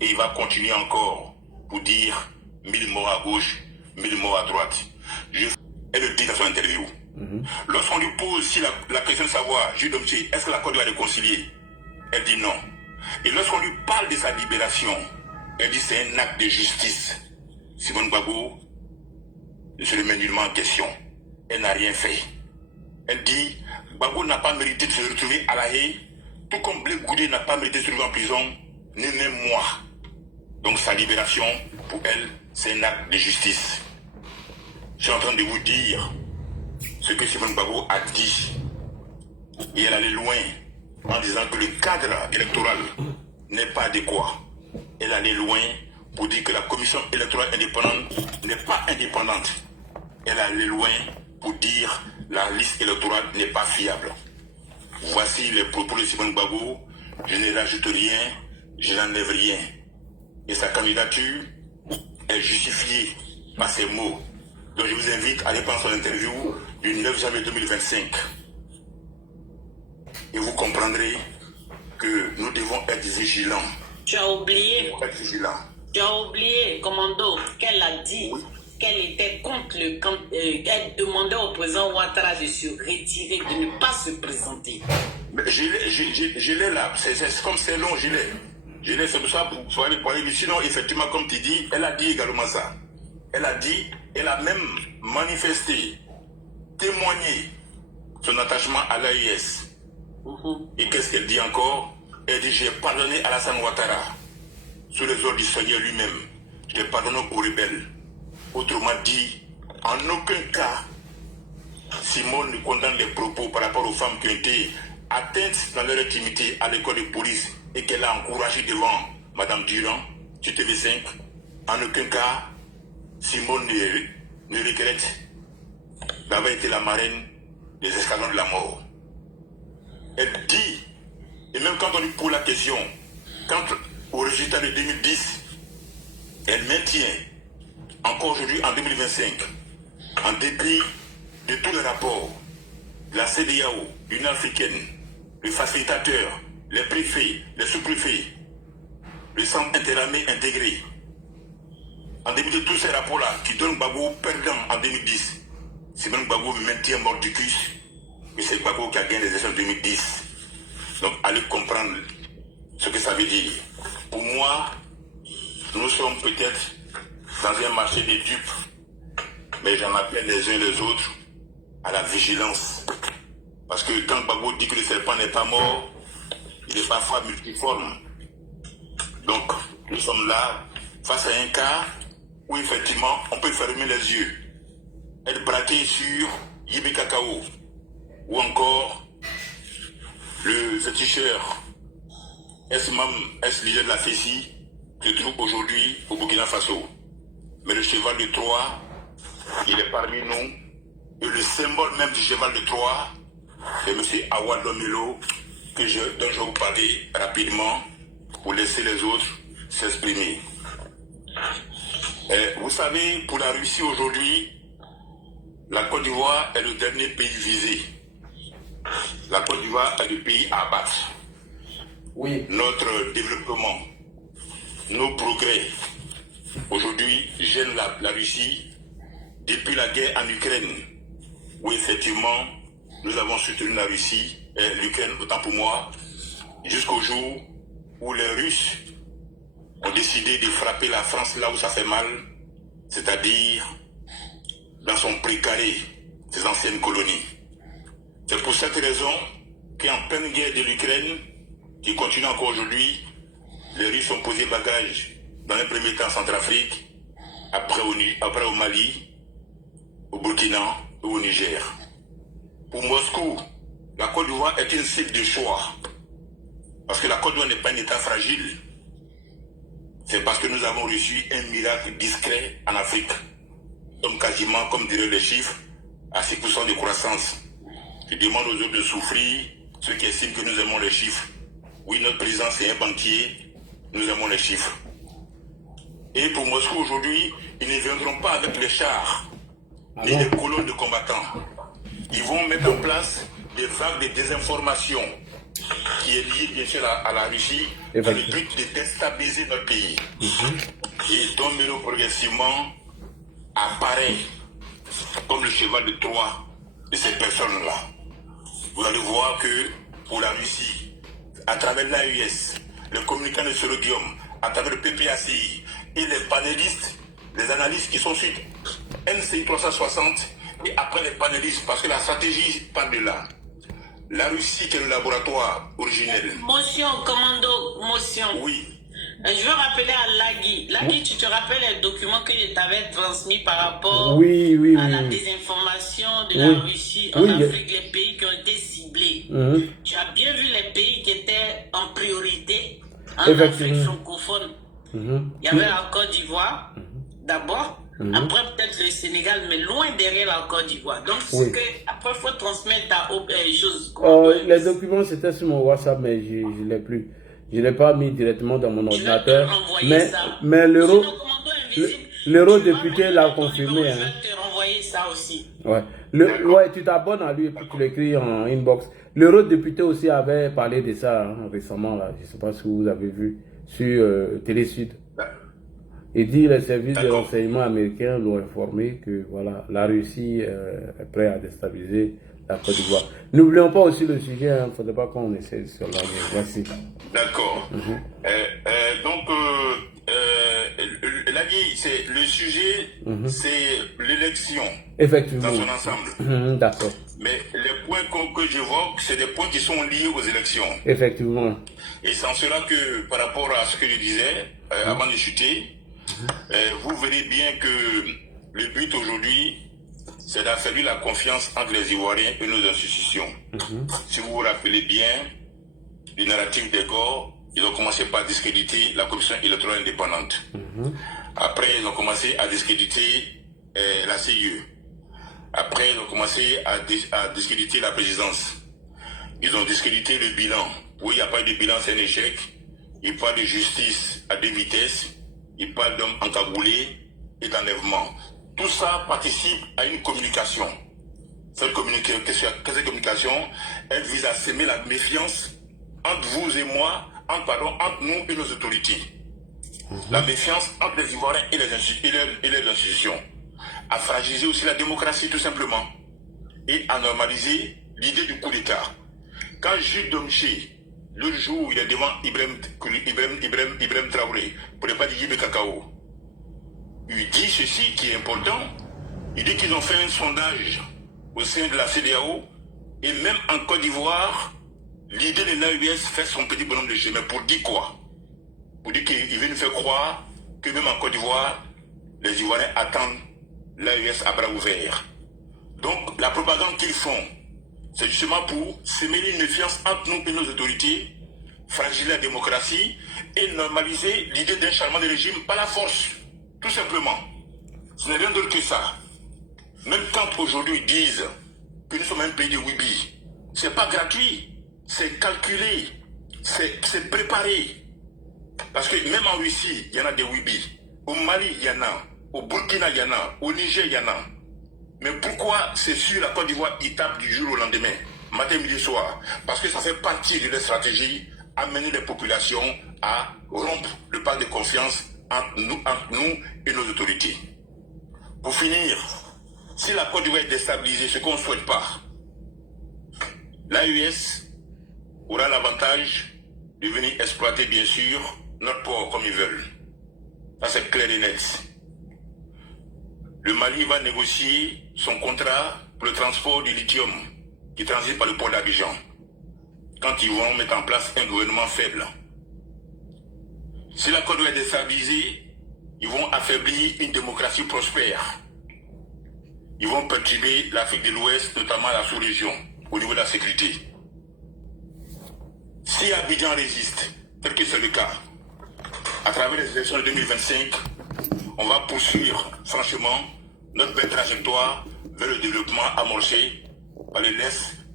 Et il va continuer encore pour dire 1000 morts à gauche, 1000 morts à droite. Elle le dit dans son interview. Lorsqu'on lui pose aussi la question de savoir, Jules Domtier, est-ce que la Côte doit réconcilier? Elle dit non. Et lorsqu'on lui parle de sa libération, elle dit c'est un acte de justice. Simone Gbagbo ne se remet nullement en question. Elle n'a rien fait. Elle dit, Gbagbo n'a pas mérité de se retrouver à La Haye, tout comme Blé Goudé n'a pas mérité de se retrouver en prison, ni même moi. Donc sa libération, pour elle, c'est un acte de justice. Je suis en train de vous dire ce que Simone Gbagbo a dit. Et elle allait loin en disant que le cadre électoral n'est pas adéquat. Elle allait loin pour dire que la commission électorale indépendante n'est pas indépendante. Elle allait loin pour dire que la liste électorale n'est pas fiable. Voici les propos de Simone Gbagbo. Je ne rajoute rien, je n'enlève rien. Et sa candidature est justifiée par ces mots. Donc je vous invite à aller prendre son interview du 9 janvier 2025. Et vous comprendrez que nous devons être vigilants. Tu as oublié, Être vigilants. tu as oublié, commando, qu'elle a dit qu'elle était contre le qu'elle demandait au président Ouattara de se retirer, de ne pas se présenter. Mais je l'ai là, c'est comme c'est long, je l'ai. Je l'ai, c'est pour ça pour aller parler. Mais sinon, effectivement, comme tu dis, elle a dit également ça. Elle a dit, elle a même manifesté, témoigné son attachement à l'AIS. Et qu'est-ce qu'elle dit encore? Elle dit, j'ai pardonné Alassane Ouattara sous les ordres du Seigneur lui-même. Je l'ai pardonné aux rebelles. Autrement dit, en aucun cas, Simone ne condamne les propos par rapport aux femmes qui ont été atteintes dans leur intimité à l'école de police et qu'elle a encouragé devant Madame Durand sur TV5. En aucun cas, Simone ne regrette d'avoir été la marraine des escadrons de la mort. Elle dit, et même quand on lui pose la question, quand au résultat de 2010, elle maintient encore aujourd'hui en 2025, en dépit de tous les rapports de la CEDEAO, de l'Union africaine, le facilitateur, les préfets, les sous-préfets, le centre interarmé intégré, en dépit de tous ces rapports-là qui donnent Gbagbo perdant en 2010, Simone Gbagbo maintient mordicus que c'est Gbagbo qui a gagné les élections en 2010. Donc allez comprendre ce que ça veut dire. Pour moi, nous sommes peut-être dans un marché des dupes, mais j'en appelle les uns les autres à la vigilance. Parce que quand Gbagbo dit que le serpent n'est pas mort, il est parfois multiforme. Donc nous sommes là face à un cas où effectivement on peut fermer les yeux, être braqué sur Yibé Cacao, ou encore le féticheur ex-leader de la FECI se trouve aujourd'hui au Burkina Faso. Mais le cheval de Troie il est parmi nous. Et le symbole même du cheval de Troie, c'est M. Awa Domelo, dont je vais vous parler rapidement pour laisser les autres s'exprimer. Vous savez, pour la Russie aujourd'hui, la Côte d'Ivoire est le dernier pays visé. La Côte d'Ivoire est le pays à abattre. Oui. Notre développement, nos progrès, aujourd'hui, gênent la Russie depuis la guerre en Ukraine, où effectivement, nous avons soutenu la Russie, et l'Ukraine, autant pour moi, jusqu'au jour où les Russes ont décidé de frapper la France là où ça fait mal, c'est-à-dire dans son précaré, ses anciennes colonies. C'est pour cette raison qu'en pleine guerre de l'Ukraine, qui continue encore aujourd'hui, les Russes ont posé bagage dans un premier temps en Centrafrique, après au Mali, au Burkina et au Niger. Pour Moscou, la Côte d'Ivoire est une cible de choix. Parce que la Côte d'Ivoire n'est pas un État fragile. C'est parce que nous avons reçu un miracle discret en Afrique. Comme quasiment, comme diraient les chiffres, à 6% de croissance. Je demande aux autres de souffrir, ceux qui estiment que nous aimons les chiffres. Oui, notre président c'est un banquier, nous aimons les chiffres. Et pour Moscou aujourd'hui, ils ne viendront pas avec les chars, ni des colonnes de combattants. Ils vont mettre en place des vagues de désinformation qui est liée bien sûr à la Russie, dans le but de déstabiliser notre pays. Et Domelo progressivement apparaît comme le cheval de Troie de ces personnes-là. Vous allez voir que pour la Russie, à travers l'AES, le communicant de Sérodium, à travers le PPACI et les panélistes, les analystes qui sont sur NCI 360 et après les panélistes, parce que la stratégie part de là. La Russie qui est le laboratoire originel. Motion, commando, motion. Oui. Je veux rappeler à Lagui. Lagui, tu te rappelles les documents que je t'avais transmis par rapport à la désinformation de la Russie en Afrique, les pays qui ont été ciblés. Tu as bien vu les pays qui étaient en priorité en Afrique francophone. Il y avait la Côte d'Ivoire, d'abord. Après peut-être le Sénégal, mais loin derrière la Côte d'Ivoire. Donc après il faut transmettre à choses. Les documents c'était sur mon WhatsApp, mais je ne l'ai plus. Je ne l'ai pas mis directement dans mon ordinateur. Mais l'eurodéputé l'a confirmé. Je vais te renvoyer ça aussi. Ouais, tu t'abonnes à lui et puis tu l'écris en inbox. L'eurodéputé aussi avait parlé de ça récemment. Là. Je ne sais pas si vous avez vu sur Télé Sud. Il dit les services de renseignement américains l'ont informé que voilà, la Russie est prête à déstabiliser la Côte d'Ivoire. N'oublions pas aussi le sujet, il ne faudrait pas qu'on essaie sur la guerre. Voici. D'accord. Donc, c'est le sujet, c'est l'élection. Effectivement. Dans son ensemble. D'accord. Mais les points que j'évoque, c'est des points qui sont liés aux élections. Effectivement. Et c'est en cela que, par rapport à ce que je disais, avant de chuter, vous verrez bien que le but aujourd'hui, c'est d'affermir la confiance entre les Ivoiriens et nos institutions. Si vous vous rappelez bien, le narratif des Gore, ils ont commencé par discréditer la commission électorale indépendante. Après, ils ont commencé à discréditer la CIE. Après, ils ont commencé à discréditer la présidence. Ils ont discrédité le bilan. Oui, il n'y a pas de bilan, c'est un échec. Ils parlent de justice à deux vitesses. Ils parlent d'hommes encagoulés et d'enlèvement. Tout ça participe à une communication. Cette communication, elle vise à semer la méfiance entre vous et moi, entre nous et nos autorités. La méfiance entre les Ivoiriens et les institutions. À fragiliser aussi la démocratie tout simplement. Et à normaliser l'idée du coup d'État. Quand Jules Domché, le jour où il est devant Ibrahim Traoré, pour ne pas dire Yibé Kakao, il dit ceci qui est important. Il dit qu'ils ont fait un sondage au sein de la CEDEAO et même en Côte d'Ivoire, l'idée de l'AES fait son petit bonhomme de chemin. Pour dire quoi? Pour dire qu'il veut nous faire croire que même en Côte d'Ivoire, les Ivoiriens attendent l'AES à bras ouverts. Donc la propagande qu'ils font, c'est justement pour semer une méfiance entre nous et nos autorités, fragiliser la démocratie et normaliser l'idée d'un changement de régime par la force. Tout simplement. Ce n'est rien d'autre que ça. Même quand aujourd'hui ils disent que nous sommes un pays de Wibi, c'est pas gratuit, c'est calculé, c'est préparé. Parce que même en Russie, il y en a des Wibi. Au Mali, il y en a. Au Burkina, il y en a. Au Niger, il y en a. Mais pourquoi c'est sur la Côte d'Ivoire, ils tapent du jour au lendemain, matin, midi, soir? Parce que ça fait partie de leur stratégie, amener les populations à rompre le pacte de confiance entre nous et nos autorités. Pour finir, si la Côte d'Ivoire est déstabilisée, ce qu'on ne souhaite pas, l'AES aura l'avantage de venir exploiter, bien sûr, notre port comme ils veulent. Ça, c'est clair et net. Le Mali va négocier son contrat pour le transport du lithium qui transite par le port d'Abidjan, quand ils vont mettre en place un gouvernement faible. Si la Côte d'Ivoire est déstabilisée, ils vont affaiblir une démocratie prospère. Ils vont perturber l'Afrique de l'Ouest, notamment la sous-région, au niveau de la sécurité. Si Abidjan résiste, tel que c'est le cas, à travers les élections de 2025, on va poursuivre franchement notre belle trajectoire vers le développement amorcé par le LES,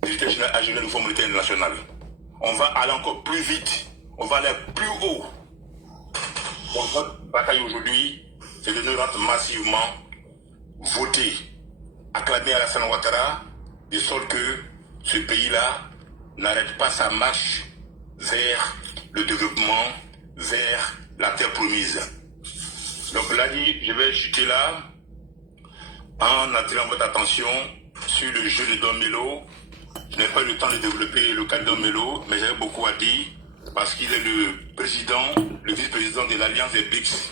l'Unité générale algérienne du Fonds monétaire international. On va aller encore plus vite, on va aller plus haut. Donc notre bataille aujourd'hui, c'est de nous rendre massivement voter, acclamer Alassane Ouattara, de sorte que ce pays-là n'arrête pas sa marche vers le développement, vers la terre promise. Donc là, je vais chuter là en attirant votre attention sur le jeu de Don Melo. Je n'ai pas eu le temps de développer le cas de Don Melo, mais j'avais beaucoup à dire parce qu'il est le président, le vice-président de l'Alliance des BRICS.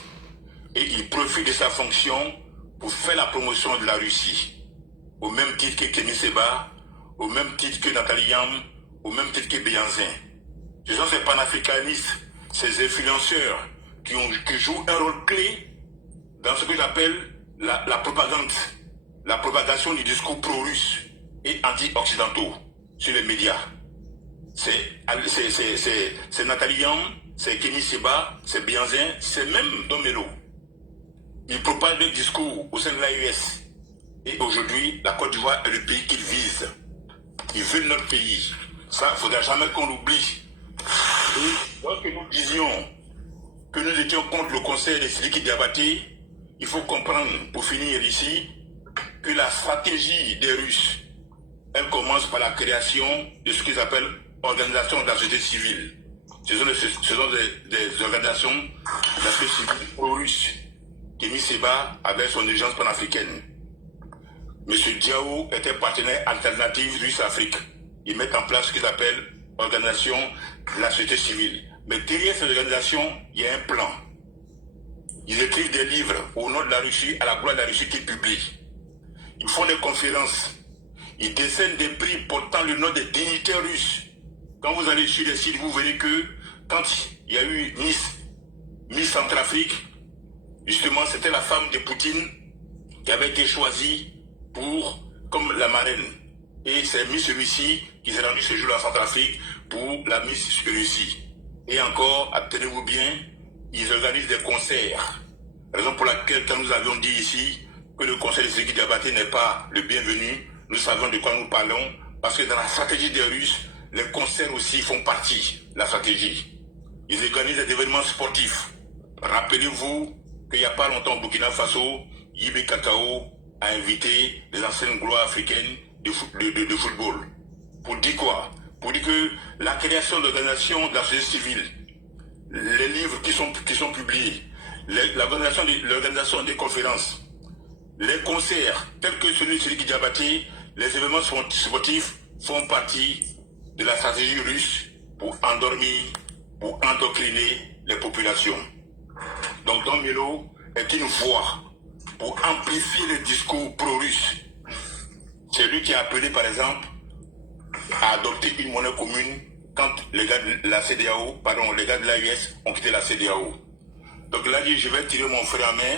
Et il profite de sa fonction pour faire la promotion de la Russie. Au même titre que Kémy Séba, au même titre que Nathalie Yam, au même titre que Béhanzin. Ce sont ces panafricanistes, ces influenceurs qui jouent un rôle clé dans ce que j'appelle la propagande, la propagation du discours pro-russe et anti-occidentaux sur les médias. C'est Nathalie Yam, c'est Kémy Séba, c'est Béhanzin, c'est même Don Melo. Ils propagent le discours au sein de l'AES. Et aujourd'hui, la Côte d'Ivoire est le pays qu'ils visent. Ils veulent notre pays. Ça, il ne faudra jamais qu'on l'oublie. Et lorsque nous disions que nous étions contre le conseil de Sidiki Diabaté, il faut comprendre, pour finir ici, que la stratégie des Russes, elle commence par la création de ce qu'ils appellent organisations de la société civile. Ce sont des organisations de la société civile pro-russe. Kémy Séba avait son urgence panafricaine. M. Diao était partenaire alternatif Russe-Afrique. Ils mettent en place ce qu'ils appellent organisation de la société civile. Mais derrière cette organisation, il y a un plan. Ils écrivent des livres au nom de la Russie, à la gloire de la Russie qu'ils publient. Ils font des conférences. Ils décernent des prix portant le nom des dignitaires russes. Quand vous allez sur les sites, vous verrez que quand il y a eu Miss Centrafrique, justement, c'était la femme de Poutine qui avait été choisie comme la marraine. Et c'est Miss Russie qui s'est rendue ce jour-là en Centrafrique pour la Miss Russie. Et encore, tenez-vous bien, ils organisent des concerts. Raison pour laquelle, quand nous avions dit ici que le conseil de Sidiki Diabaté n'est pas le bienvenu, nous savons de quoi nous parlons, parce que dans la stratégie des Russes, les concerts aussi font partie de la stratégie. Ils organisent des événements sportifs. Rappelez-vous qu'il n'y a pas longtemps au Burkina Faso, Yibé Kakao a invité les anciennes gloires africaines de football. Pour dire quoi? Pour dire que la création d'organisations de la société civile, les livres qui sont publiés, l'organisation des conférences, les concerts tels que celui de Sidiki Diabaté, les événements sportifs font partie de la stratégie russe pour endormir, pour endoctriner les populations. Donc Don Melo est une voix pour amplifier le discours pro-russe. C'est lui qui a appelé par exemple à adopter une monnaie commune quand les gars de la CEDEAO, les gars de l'AES ont quitté la CEDEAO. Donc là, je vais tirer mon frère à main,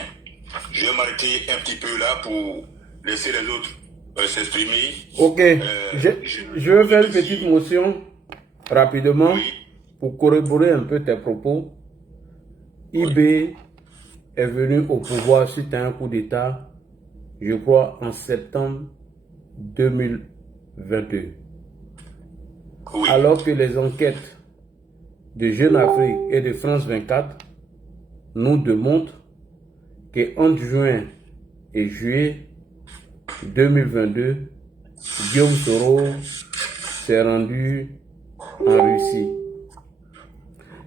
je vais m'arrêter un petit peu là pour laisser les autres s'exprimer. Ok, je vais faire une petite motion rapidement pour corroborer un peu tes propos. IB est venu au pouvoir suite à un coup d'État. je crois, en septembre 2022. Oui. Alors que les enquêtes de Jeune Afrique et de France 24 nous démontrent qu'entre juin et juillet 2022, Guillaume Soro s'est rendu en Russie.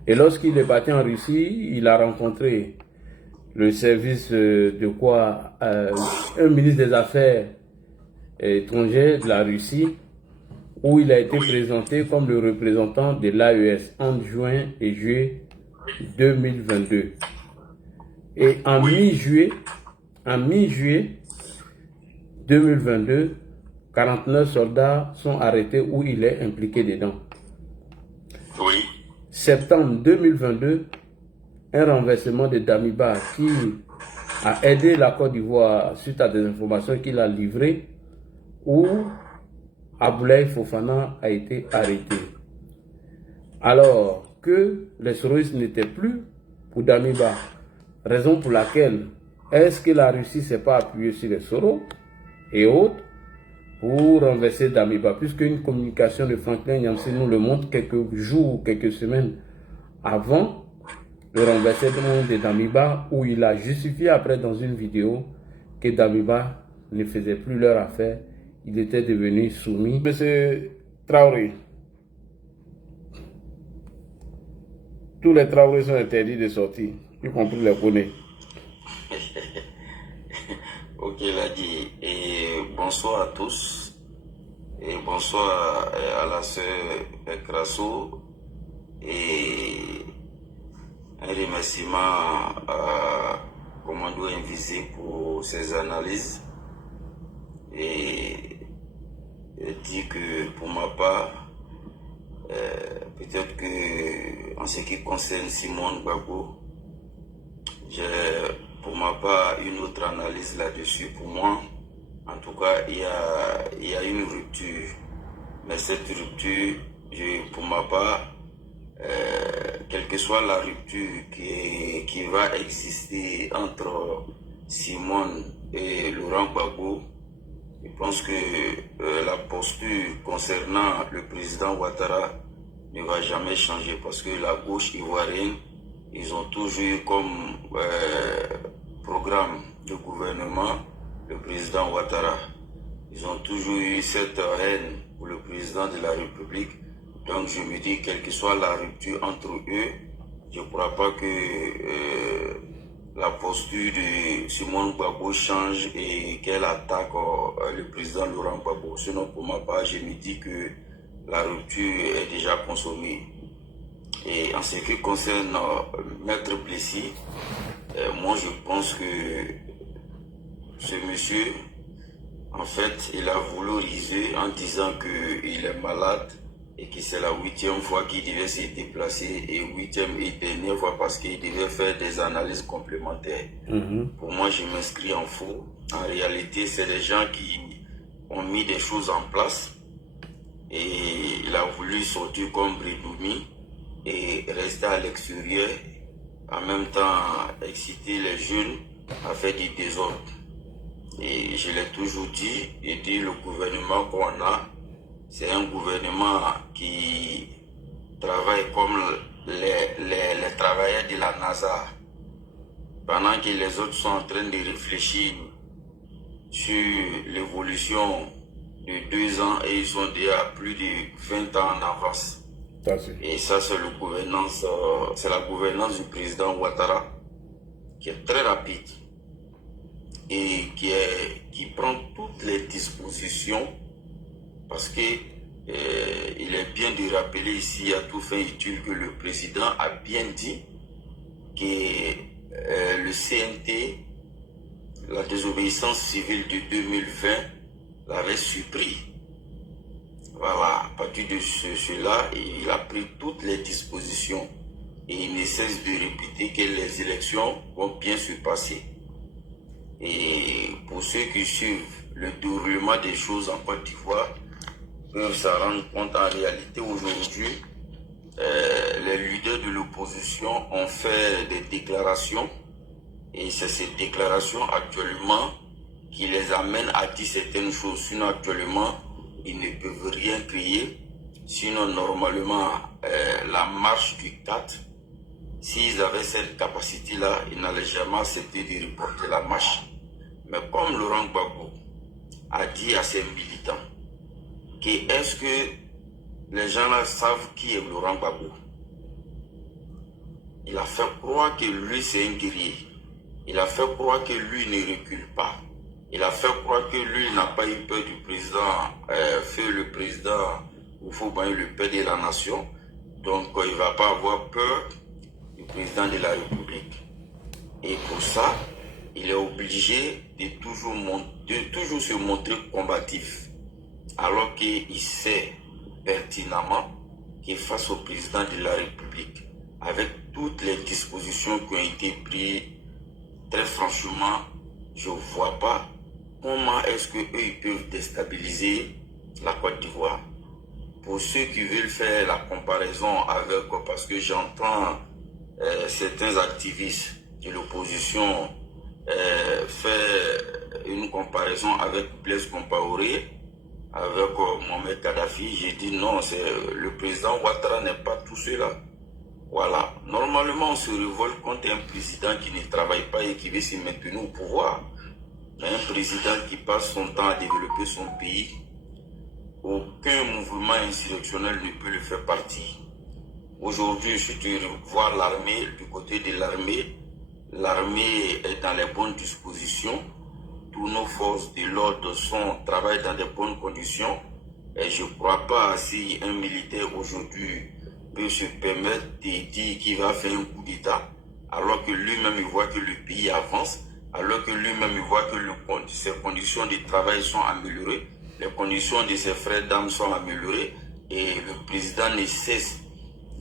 Et lorsqu'il est parti en Russie, il a rencontré le service un ministre des Affaires étrangères de la Russie, où il a été présenté comme le représentant de l'AES entre juin et juillet 2022. Et en mi-juillet 2022, 49 soldats sont arrêtés où il est impliqué dedans. Oui. Septembre 2022, un renversement de Damiba qui a aidé la Côte d'Ivoire suite à des informations qu'il a livrées, où Aboulaye Fofana a été arrêté. Alors que les Soroistes n'étaient plus pour Damiba, raison pour laquelle est-ce que la Russie ne s'est pas appuyée sur les Soros et autres pour renverser Damiba, puisque une communication de Franklin Nyamsi nous le montre quelques jours, quelques semaines avant le renversement de Damiba, où il a justifié après dans une vidéo que Damiba ne faisait plus leur affaire, il était devenu soumis. Monsieur Traoré, tous les Traoré sont interdits de sortir, y compris les Bonnet. Ok, l'a dit. Et bonsoir à tous. Et bonsoir à la sœur Krasso. Et un remerciement à Commando Invisible pour ses analyses. Et dit que pour ma part, peut-être que en ce qui concerne Simone Gbagbo, j'ai pour ma part une autre analyse là-dessus. Pour moi, en tout cas, il y a une rupture. Mais cette rupture, pour ma part, quelle que soit la rupture qui va exister entre Simone et Laurent Gbagbo, je pense que la posture concernant le président Ouattara ne va jamais changer, parce que la gauche ivoirienne, ils ont toujours eu comme programme de gouvernement le président Ouattara. Ils ont toujours eu cette haine pour le président de la République. Donc je me dis, quelle que soit la rupture entre eux, je ne crois pas que la posture de Simone Gbagbo change et qu'elle attaque le président Laurent Gbagbo. Sinon, pour ma part, je me dis que la rupture est déjà consommée. Et en ce qui concerne Maître Plessis, moi je pense que ce monsieur, en fait, il a voulu riser en disant qu'il est malade et que c'est la 8e fois qu'il devait se déplacer, et 8e et dernière fois parce qu'il devait faire des analyses complémentaires. Pour moi, je m'inscris en faux. En réalité, c'est des gens qui ont mis des choses en place et il a voulu sortir comme Bridoumi et rester à l'extérieur, en même temps exciter les jeunes à faire du désordre. Et je l'ai toujours dit, et dit, le gouvernement qu'on a, c'est un gouvernement qui travaille comme les travailleurs de la NASA. Pendant que les autres sont en train de réfléchir sur l'évolution de 2 ans, et ils sont déjà plus de 20 ans en avance. Et ça, c'est la gouvernance du président Ouattara, qui est très rapide et qui prend toutes les dispositions, parce que il est bien de rappeler ici à tout fin utile que le président a bien dit que le CNT, la désobéissance civile de 2020, l'avait supprimé. Voilà, à partir de cela, il a pris toutes les dispositions et il ne cesse de répéter que les élections vont bien se passer. Et pour ceux qui suivent le déroulement des choses en Côte d'Ivoire, peuvent se rendre compte en réalité aujourd'hui, les leaders de l'opposition ont fait des déclarations, et c'est ces déclarations actuellement qui les amène à dire certaines choses. Sinon, actuellement, ils ne peuvent rien créer. Sinon, normalement, la marche du 4, s'ils avaient cette capacité-là, ils n'allaient jamais accepter de reporter la marche. Mais comme Laurent Gbagbo a dit à ses militants, que est-ce que les gens-là savent qui est Laurent Gbagbo? Il a fait croire que lui, c'est un guerrier. Il a fait croire que lui ne recule pas. Il a fait croire que lui n'a pas eu peur du président, le président Houphouët-Boigny, le père de la nation. Donc, il ne va pas avoir peur du président de la République. Et pour ça, il est obligé de toujours se montrer combatif. Alors qu'il sait pertinemment qu'il face au président de la République, avec toutes les dispositions qui ont été prises, très franchement, je ne vois pas comment est-ce qu'eux ils peuvent déstabiliser la Côte d'Ivoire. Pour ceux qui veulent faire la comparaison avec, parce que j'entends certains activistes de l'opposition faire une comparaison avec Blaise Compaoré, avec Mohamed Kadhafi, j'ai dit non, le président Ouattara n'est pas tout cela. Voilà. Normalement, on se révolte contre un président qui ne travaille pas et qui veut se maintenir au pouvoir. Un président qui passe son temps à développer son pays, aucun mouvement insurrectionnel ne peut le faire partie. Aujourd'hui, si tu vois l'armée, du côté de l'armée, l'armée est dans les bonnes dispositions. Toutes nos forces de l'ordre travaillent dans de bonnes conditions. Et je ne crois pas si un militaire aujourd'hui peut se permettre de dire qu'il va faire un coup d'État, alors que lui-même il voit que le pays avance, alors que lui-même il voit que ses conditions de travail sont améliorées, les conditions de ses frères d'armes sont améliorées, et le président ne cesse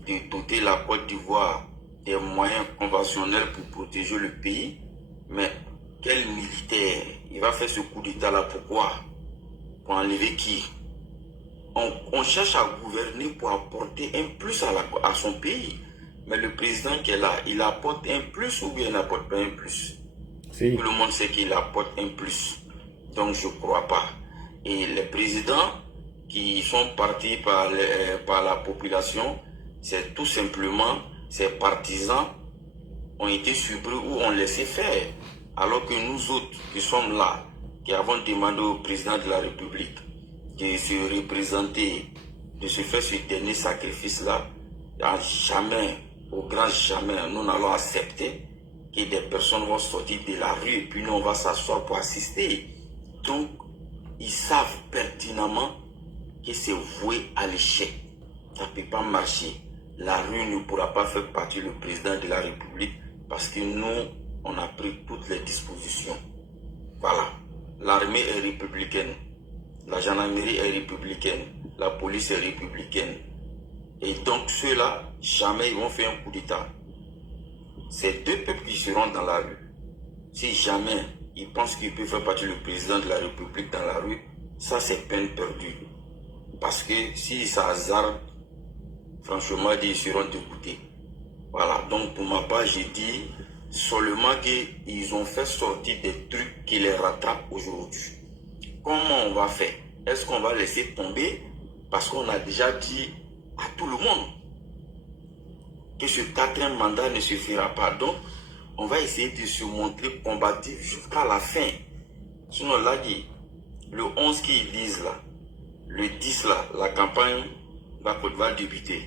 de doter la Côte d'Ivoire des moyens conventionnels pour protéger le pays. Mais quel militaire il va faire ce coup d'État-là? Pourquoi? Pour enlever qui? On cherche à gouverner pour apporter un plus à son pays. Mais le président qui est là, il apporte un plus ou bien il n'apporte pas un plus? Si. Tout le monde sait qu'il apporte un plus. Donc je ne crois pas. Et les présidents qui sont partis par la population, c'est tout simplement, ces partisans ont été surpris ou ont laissé faire. Alors que nous autres qui sommes là, qui avons demandé au président de la République de se représenter, de se faire ce dernier sacrifice-là, jamais, au grand jamais, nous n'allons accepter que des personnes vont sortir de la rue et puis nous on va s'asseoir pour assister. Donc, ils savent pertinemment que c'est voué à l'échec. Ça ne peut pas marcher. La rue ne pourra pas faire partie du président de la République parce que nous, on a pris toutes les dispositions. Voilà. L'armée est républicaine. La gendarmerie est républicaine, la police est républicaine. Et donc ceux-là, jamais ils vont faire un coup d'État. C'est deux peuples qui seront dans la rue. Si jamais ils pensent qu'ils peuvent faire partie du président de la République dans la rue, ça c'est peine perdue. Parce que si ça hasarde, franchement, ils seront dégoûtés. Voilà, donc pour ma part, j'ai dit seulement qu'ils ont fait sortir des trucs qui les rattrapent aujourd'hui. Comment on va faire? Est-ce qu'on va laisser tomber? Parce qu'on a déjà dit à tout le monde que ce quatrième mandat ne suffira pas. Donc, on va essayer de se montrer combatif jusqu'à la fin. Sinon, là, le 11 qu'ils disent là, le 10 là, la campagne va débuter.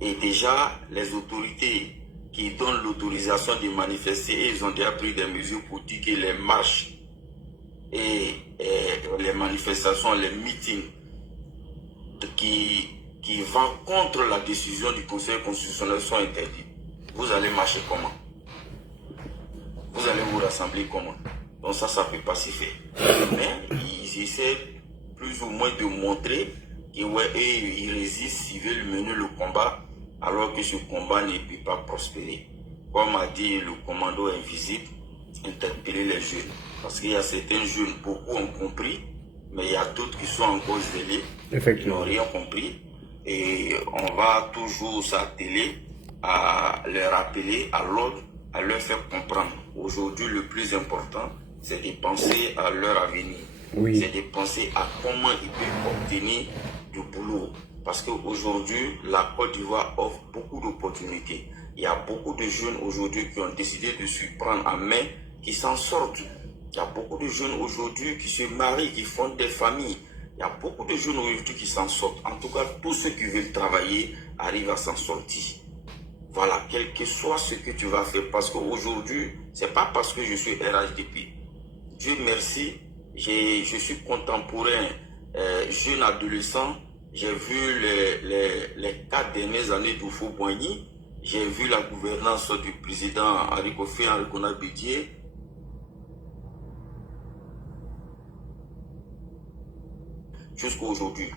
Et déjà, les autorités qui donnent l'autorisation de manifester, ils ont déjà pris des mesures pour dire que les marches et les manifestations, les meetings qui vont contre la décision du Conseil constitutionnel sont interdits. Vous allez marcher comment? Vous allez vous rassembler comment? Donc ça ne peut pas se faire. Mais ils essaient plus ou moins de montrer qu'ils ils résistent, ils veulent mener le combat, alors que ce combat ne peut pas prospérer. Comme a dit le commando invisible, interpeller les jeunes. Parce qu'il y a certains jeunes, beaucoup ont compris, mais il y a d'autres qui sont encore zélés, qui n'ont rien compris. Et on va toujours s'atteler à les rappeler à l'ordre, à leur faire comprendre. Aujourd'hui, le plus important, c'est de penser à leur avenir. Oui. C'est de penser à comment ils peuvent obtenir du boulot. Parce qu'aujourd'hui, la Côte d'Ivoire offre beaucoup d'opportunités. Il y a beaucoup de jeunes aujourd'hui qui ont décidé de se prendre en main, qui s'en sortent. Il y a beaucoup de jeunes aujourd'hui qui se marient, qui font des familles. Il y a beaucoup de jeunes aujourd'hui qui s'en sortent. En tout cas, tous ceux qui veulent travailler arrivent à s'en sortir. Voilà, quel que soit ce que tu vas faire. Parce qu'aujourd'hui, ce n'est pas parce que je suis RHDP. Dieu merci, je suis contemporain, jeune adolescent. J'ai vu les 4 dernières années d'Oufo Boigny. J'ai vu la gouvernance du président Henri Kofi Henri Bédié. Jusqu'à aujourd'hui.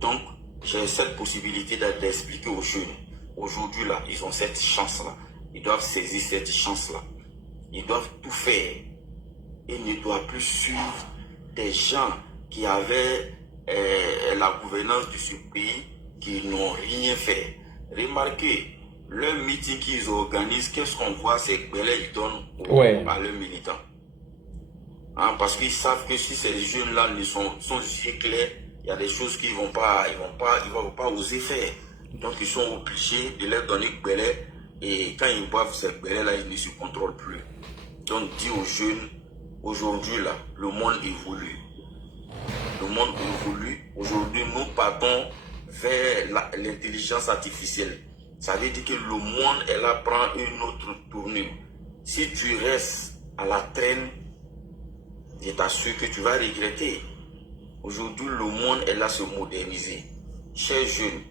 Donc, j'ai cette possibilité d'expliquer aux jeunes. Aujourd'hui, là, ils ont cette chance-là. Ils doivent saisir cette chance-là. Ils doivent tout faire. Ils ne doivent plus suivre des gens qui avaient la gouvernance de ce pays, qui n'ont rien fait. Remarquez, leur meeting qu'ils organisent, qu'est-ce qu'on voit, c'est que ils donnent à leurs militants. Hein, parce qu'ils savent que si ces jeunes-là sont yeux clairs, il y a des choses qu'ils vont pas oser faire. Donc ils sont obligés de leur donner belé, et quand ils boivent cette belé-là, ils ne se contrôlent plus. Donc dis aux jeunes, aujourd'hui là, le monde évolue. Le monde évolue. Aujourd'hui, nous partons vers l'intelligence artificielle. Ça veut dire que le monde, elle prend une autre tournure. Si tu restes à la traîne, je t'assure que tu vas regretter. Aujourd'hui, le monde est là à se moderniser. Chers jeunes,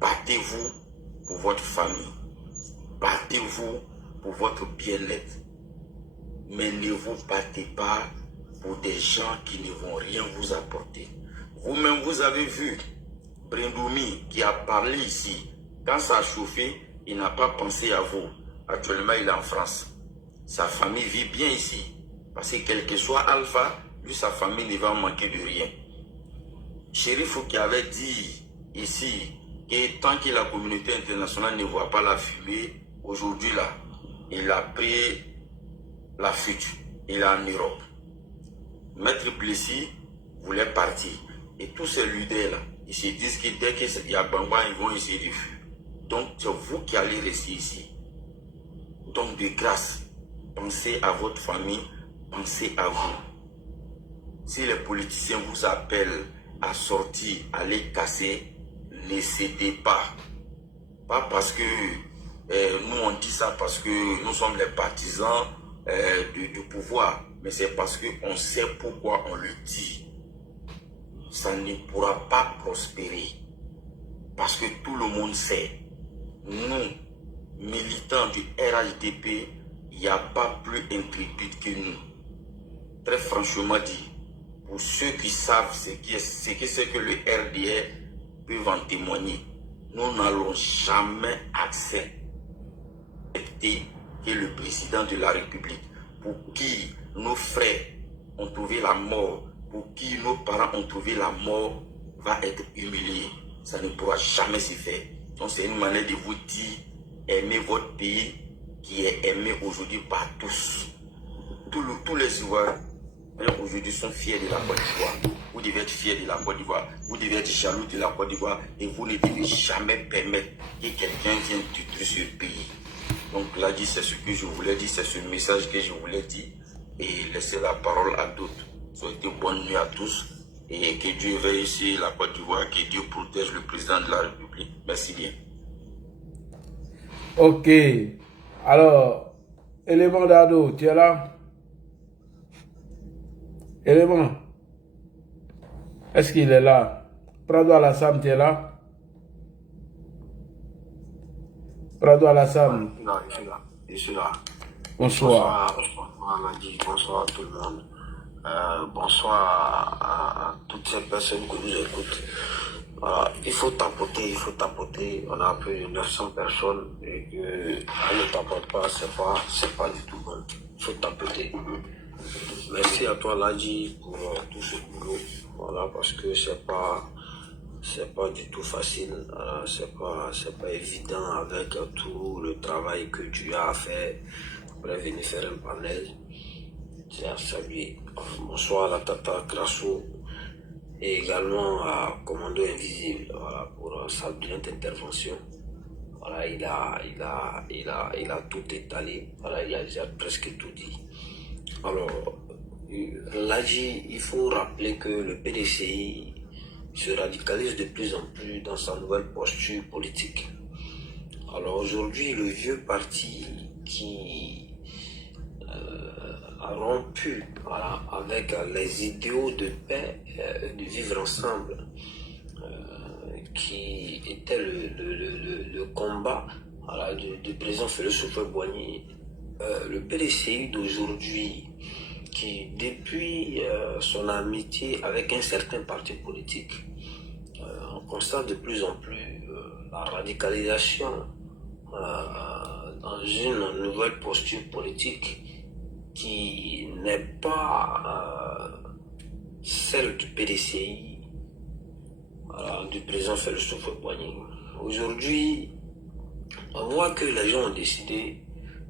battez-vous pour votre famille. Battez-vous pour votre bien-être. Mais ne vous battez pas pour des gens qui ne vont rien vous apporter. Vous-même, vous avez vu Brindoumi qui a parlé ici. Quand ça a chauffé, il n'a pas pensé à vous. Actuellement, il est en France. Sa famille vit bien ici. Parce que quel que soit Alpha, lui, sa famille ne va manquer de rien. Chérif qui avait dit ici que tant que la communauté internationale ne voit pas la fumée, aujourd'hui là, il a pris la fuite. Il est en Europe. Maître Plessis voulait partir. Et tous ces leaders là, ils se disent que dès qu'il y a Bamba, ils vont essayer de fuir. Donc c'est vous qui allez rester ici. Donc de grâce, pensez à votre famille, pensez à vous. Si les politiciens vous appellent à sortir, à les casser, ne cédez pas. Pas parce que nous on dit ça parce que nous sommes les partisans du pouvoir, mais c'est parce qu'on sait pourquoi on le dit. Ça ne pourra pas prospérer. Parce que tout le monde sait, nous, militants du RHDP, il n'y a pas plus intrépide que nous. Très franchement dit, pour ceux qui savent ce que c'est que le RDR peuvent en témoigner, nous n'allons jamais accepter que le président de la République, pour qui nos frères ont trouvé la mort, pour qui nos parents ont trouvé la mort, va être humilié. Ça ne pourra jamais se faire. Donc c'est une manière de vous dire, aimez votre pays qui est aimé aujourd'hui par tous. Tous les Ivoiriens aujourd'hui sont fiers de la Côte d'Ivoire. Vous devez être fiers de la Côte d'Ivoire. Vous devez être jaloux de la Côte d'Ivoire et vous ne devez jamais permettre que quelqu'un vienne détruire ce pays. Donc là, c'est ce que je voulais dire, c'est ce message que je voulais dire et laisser la parole à d'autres. Souhaitez bonne nuit à tous et que Dieu veille ici la Côte d'Ivoire, que Dieu protège le président de la République. Merci bien. Ok. Alors, élément d'ado, tu es là? Élément. Est-ce qu'il est là? Prado Alassane, tu es là? Prado Alassane. Non, je suis là. Bonsoir. Bonsoir à tout le monde. Bonsoir à toutes ces personnes que nous écoutent. Il faut tapoter. On a plus de 900 personnes et qu'on ne tapote pas, c'est pas du tout bon. Il faut tapoter. Merci à toi, Ladji, pour tout ce boulot. Voilà, parce que c'est pas du tout facile. C'est pas évident avec tout le travail que tu as fait pour venir faire un panel. tiens à saluer. Bonsoir à Tata Grasso et également à Commando Invisible, voilà, pour sa brillante intervention. Voilà, il a tout étalé, voilà, il a déjà presque tout dit. Alors, là, il faut rappeler que le PDCI se radicalise de plus en plus dans sa nouvelle posture politique. Alors aujourd'hui, le vieux parti qui a rompu, voilà, avec les idéaux de paix, de vivre ensemble, qui était le combat, voilà, du président Félix Houphouët-Boigny, le PDCI d'aujourd'hui, qui depuis son amitié avec un certain parti politique, on constate de plus en plus la radicalisation dans une nouvelle posture politique qui n'est pas celle du PDCI, du président Félix Houphouët-Boigny. Aujourd'hui, on voit que les gens ont décidé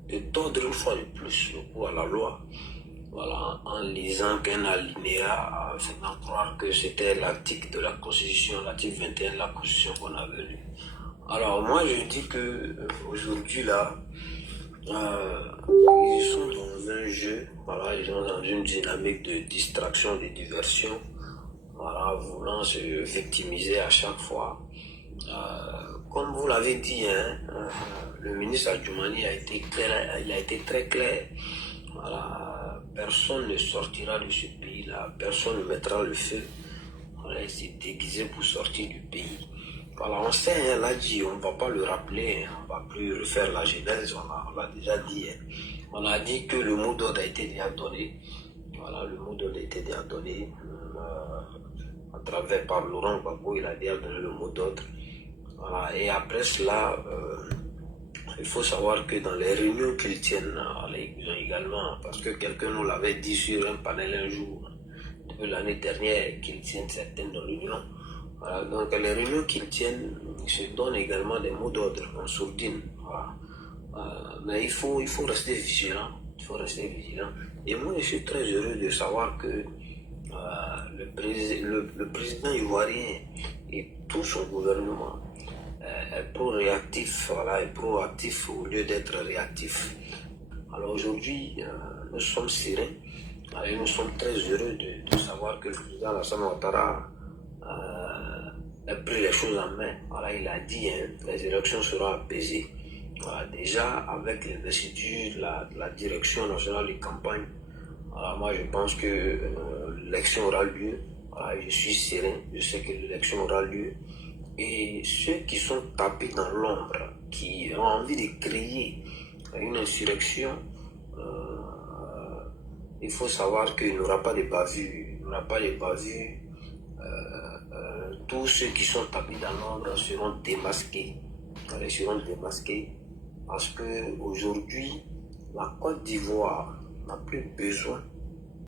de tordre une fois de plus le cou à la loi, voilà, en lisant qu'un alinéa faisant croire que c'était l'article de la Constitution, l'article 21 de la Constitution qu'on avait lu. Alors moi je dis que aujourd'hui là, ils sont dans un jeu, voilà, ils sont dans une dynamique de distraction, de diversion, voilà, voulant se victimiser à chaque fois. Comme vous l'avez dit, hein, le ministre Adjoumani a été très clair. Voilà, personne ne sortira de ce pays-là, personne ne mettra le feu. Voilà, il s'est déguisé pour sortir du pays. Voilà, on sait, hein, là dit, on ne va pas le rappeler, on ne va plus refaire la genèse, on l'a déjà dit. Hein. On a dit que le mot d'ordre a été déjà donné. Voilà, le mot d'ordre a été déjà donné à travers par Laurent Gbagbo, il a déjà donné le mot d'ordre. Voilà, et après cela, il faut savoir que dans les réunions qu'ils tiennent également, parce que quelqu'un nous l'avait dit sur un panel un jour, depuis l'année dernière, qu'ils tiennent certaines réunions. Voilà, donc les réunions qu'ils tiennent, ils se donnent également des mots d'ordre en sourdine. Voilà. Mais il faut rester vigilant. Il faut rester vigilant. Et moi, je suis très heureux de savoir que le président ivoirien et tout son gouvernement est pro-réactif, voilà, est proactif au lieu d'être réactif. Alors aujourd'hui, nous sommes sereins et nous sommes très heureux de savoir que le président Alassane Ouattara a pris les choses en main. Voilà, il a dit, hein, les élections seront apaisées. Voilà, déjà, avec l'investiture, la direction nationale de campagne, voilà, moi je pense que l'élection aura lieu. Voilà, je suis serein, je sais que l'élection aura lieu. Et ceux qui sont tapés dans l'ombre, qui ont envie de créer une insurrection, il faut savoir qu'il n'y aura pas de bavure. Il n'y aura pas de bavure. Tous ceux qui sont tapés dans l'ombre seront démasqués. Ils seront démasqués parce qu'aujourd'hui, la Côte d'Ivoire n'a plus besoin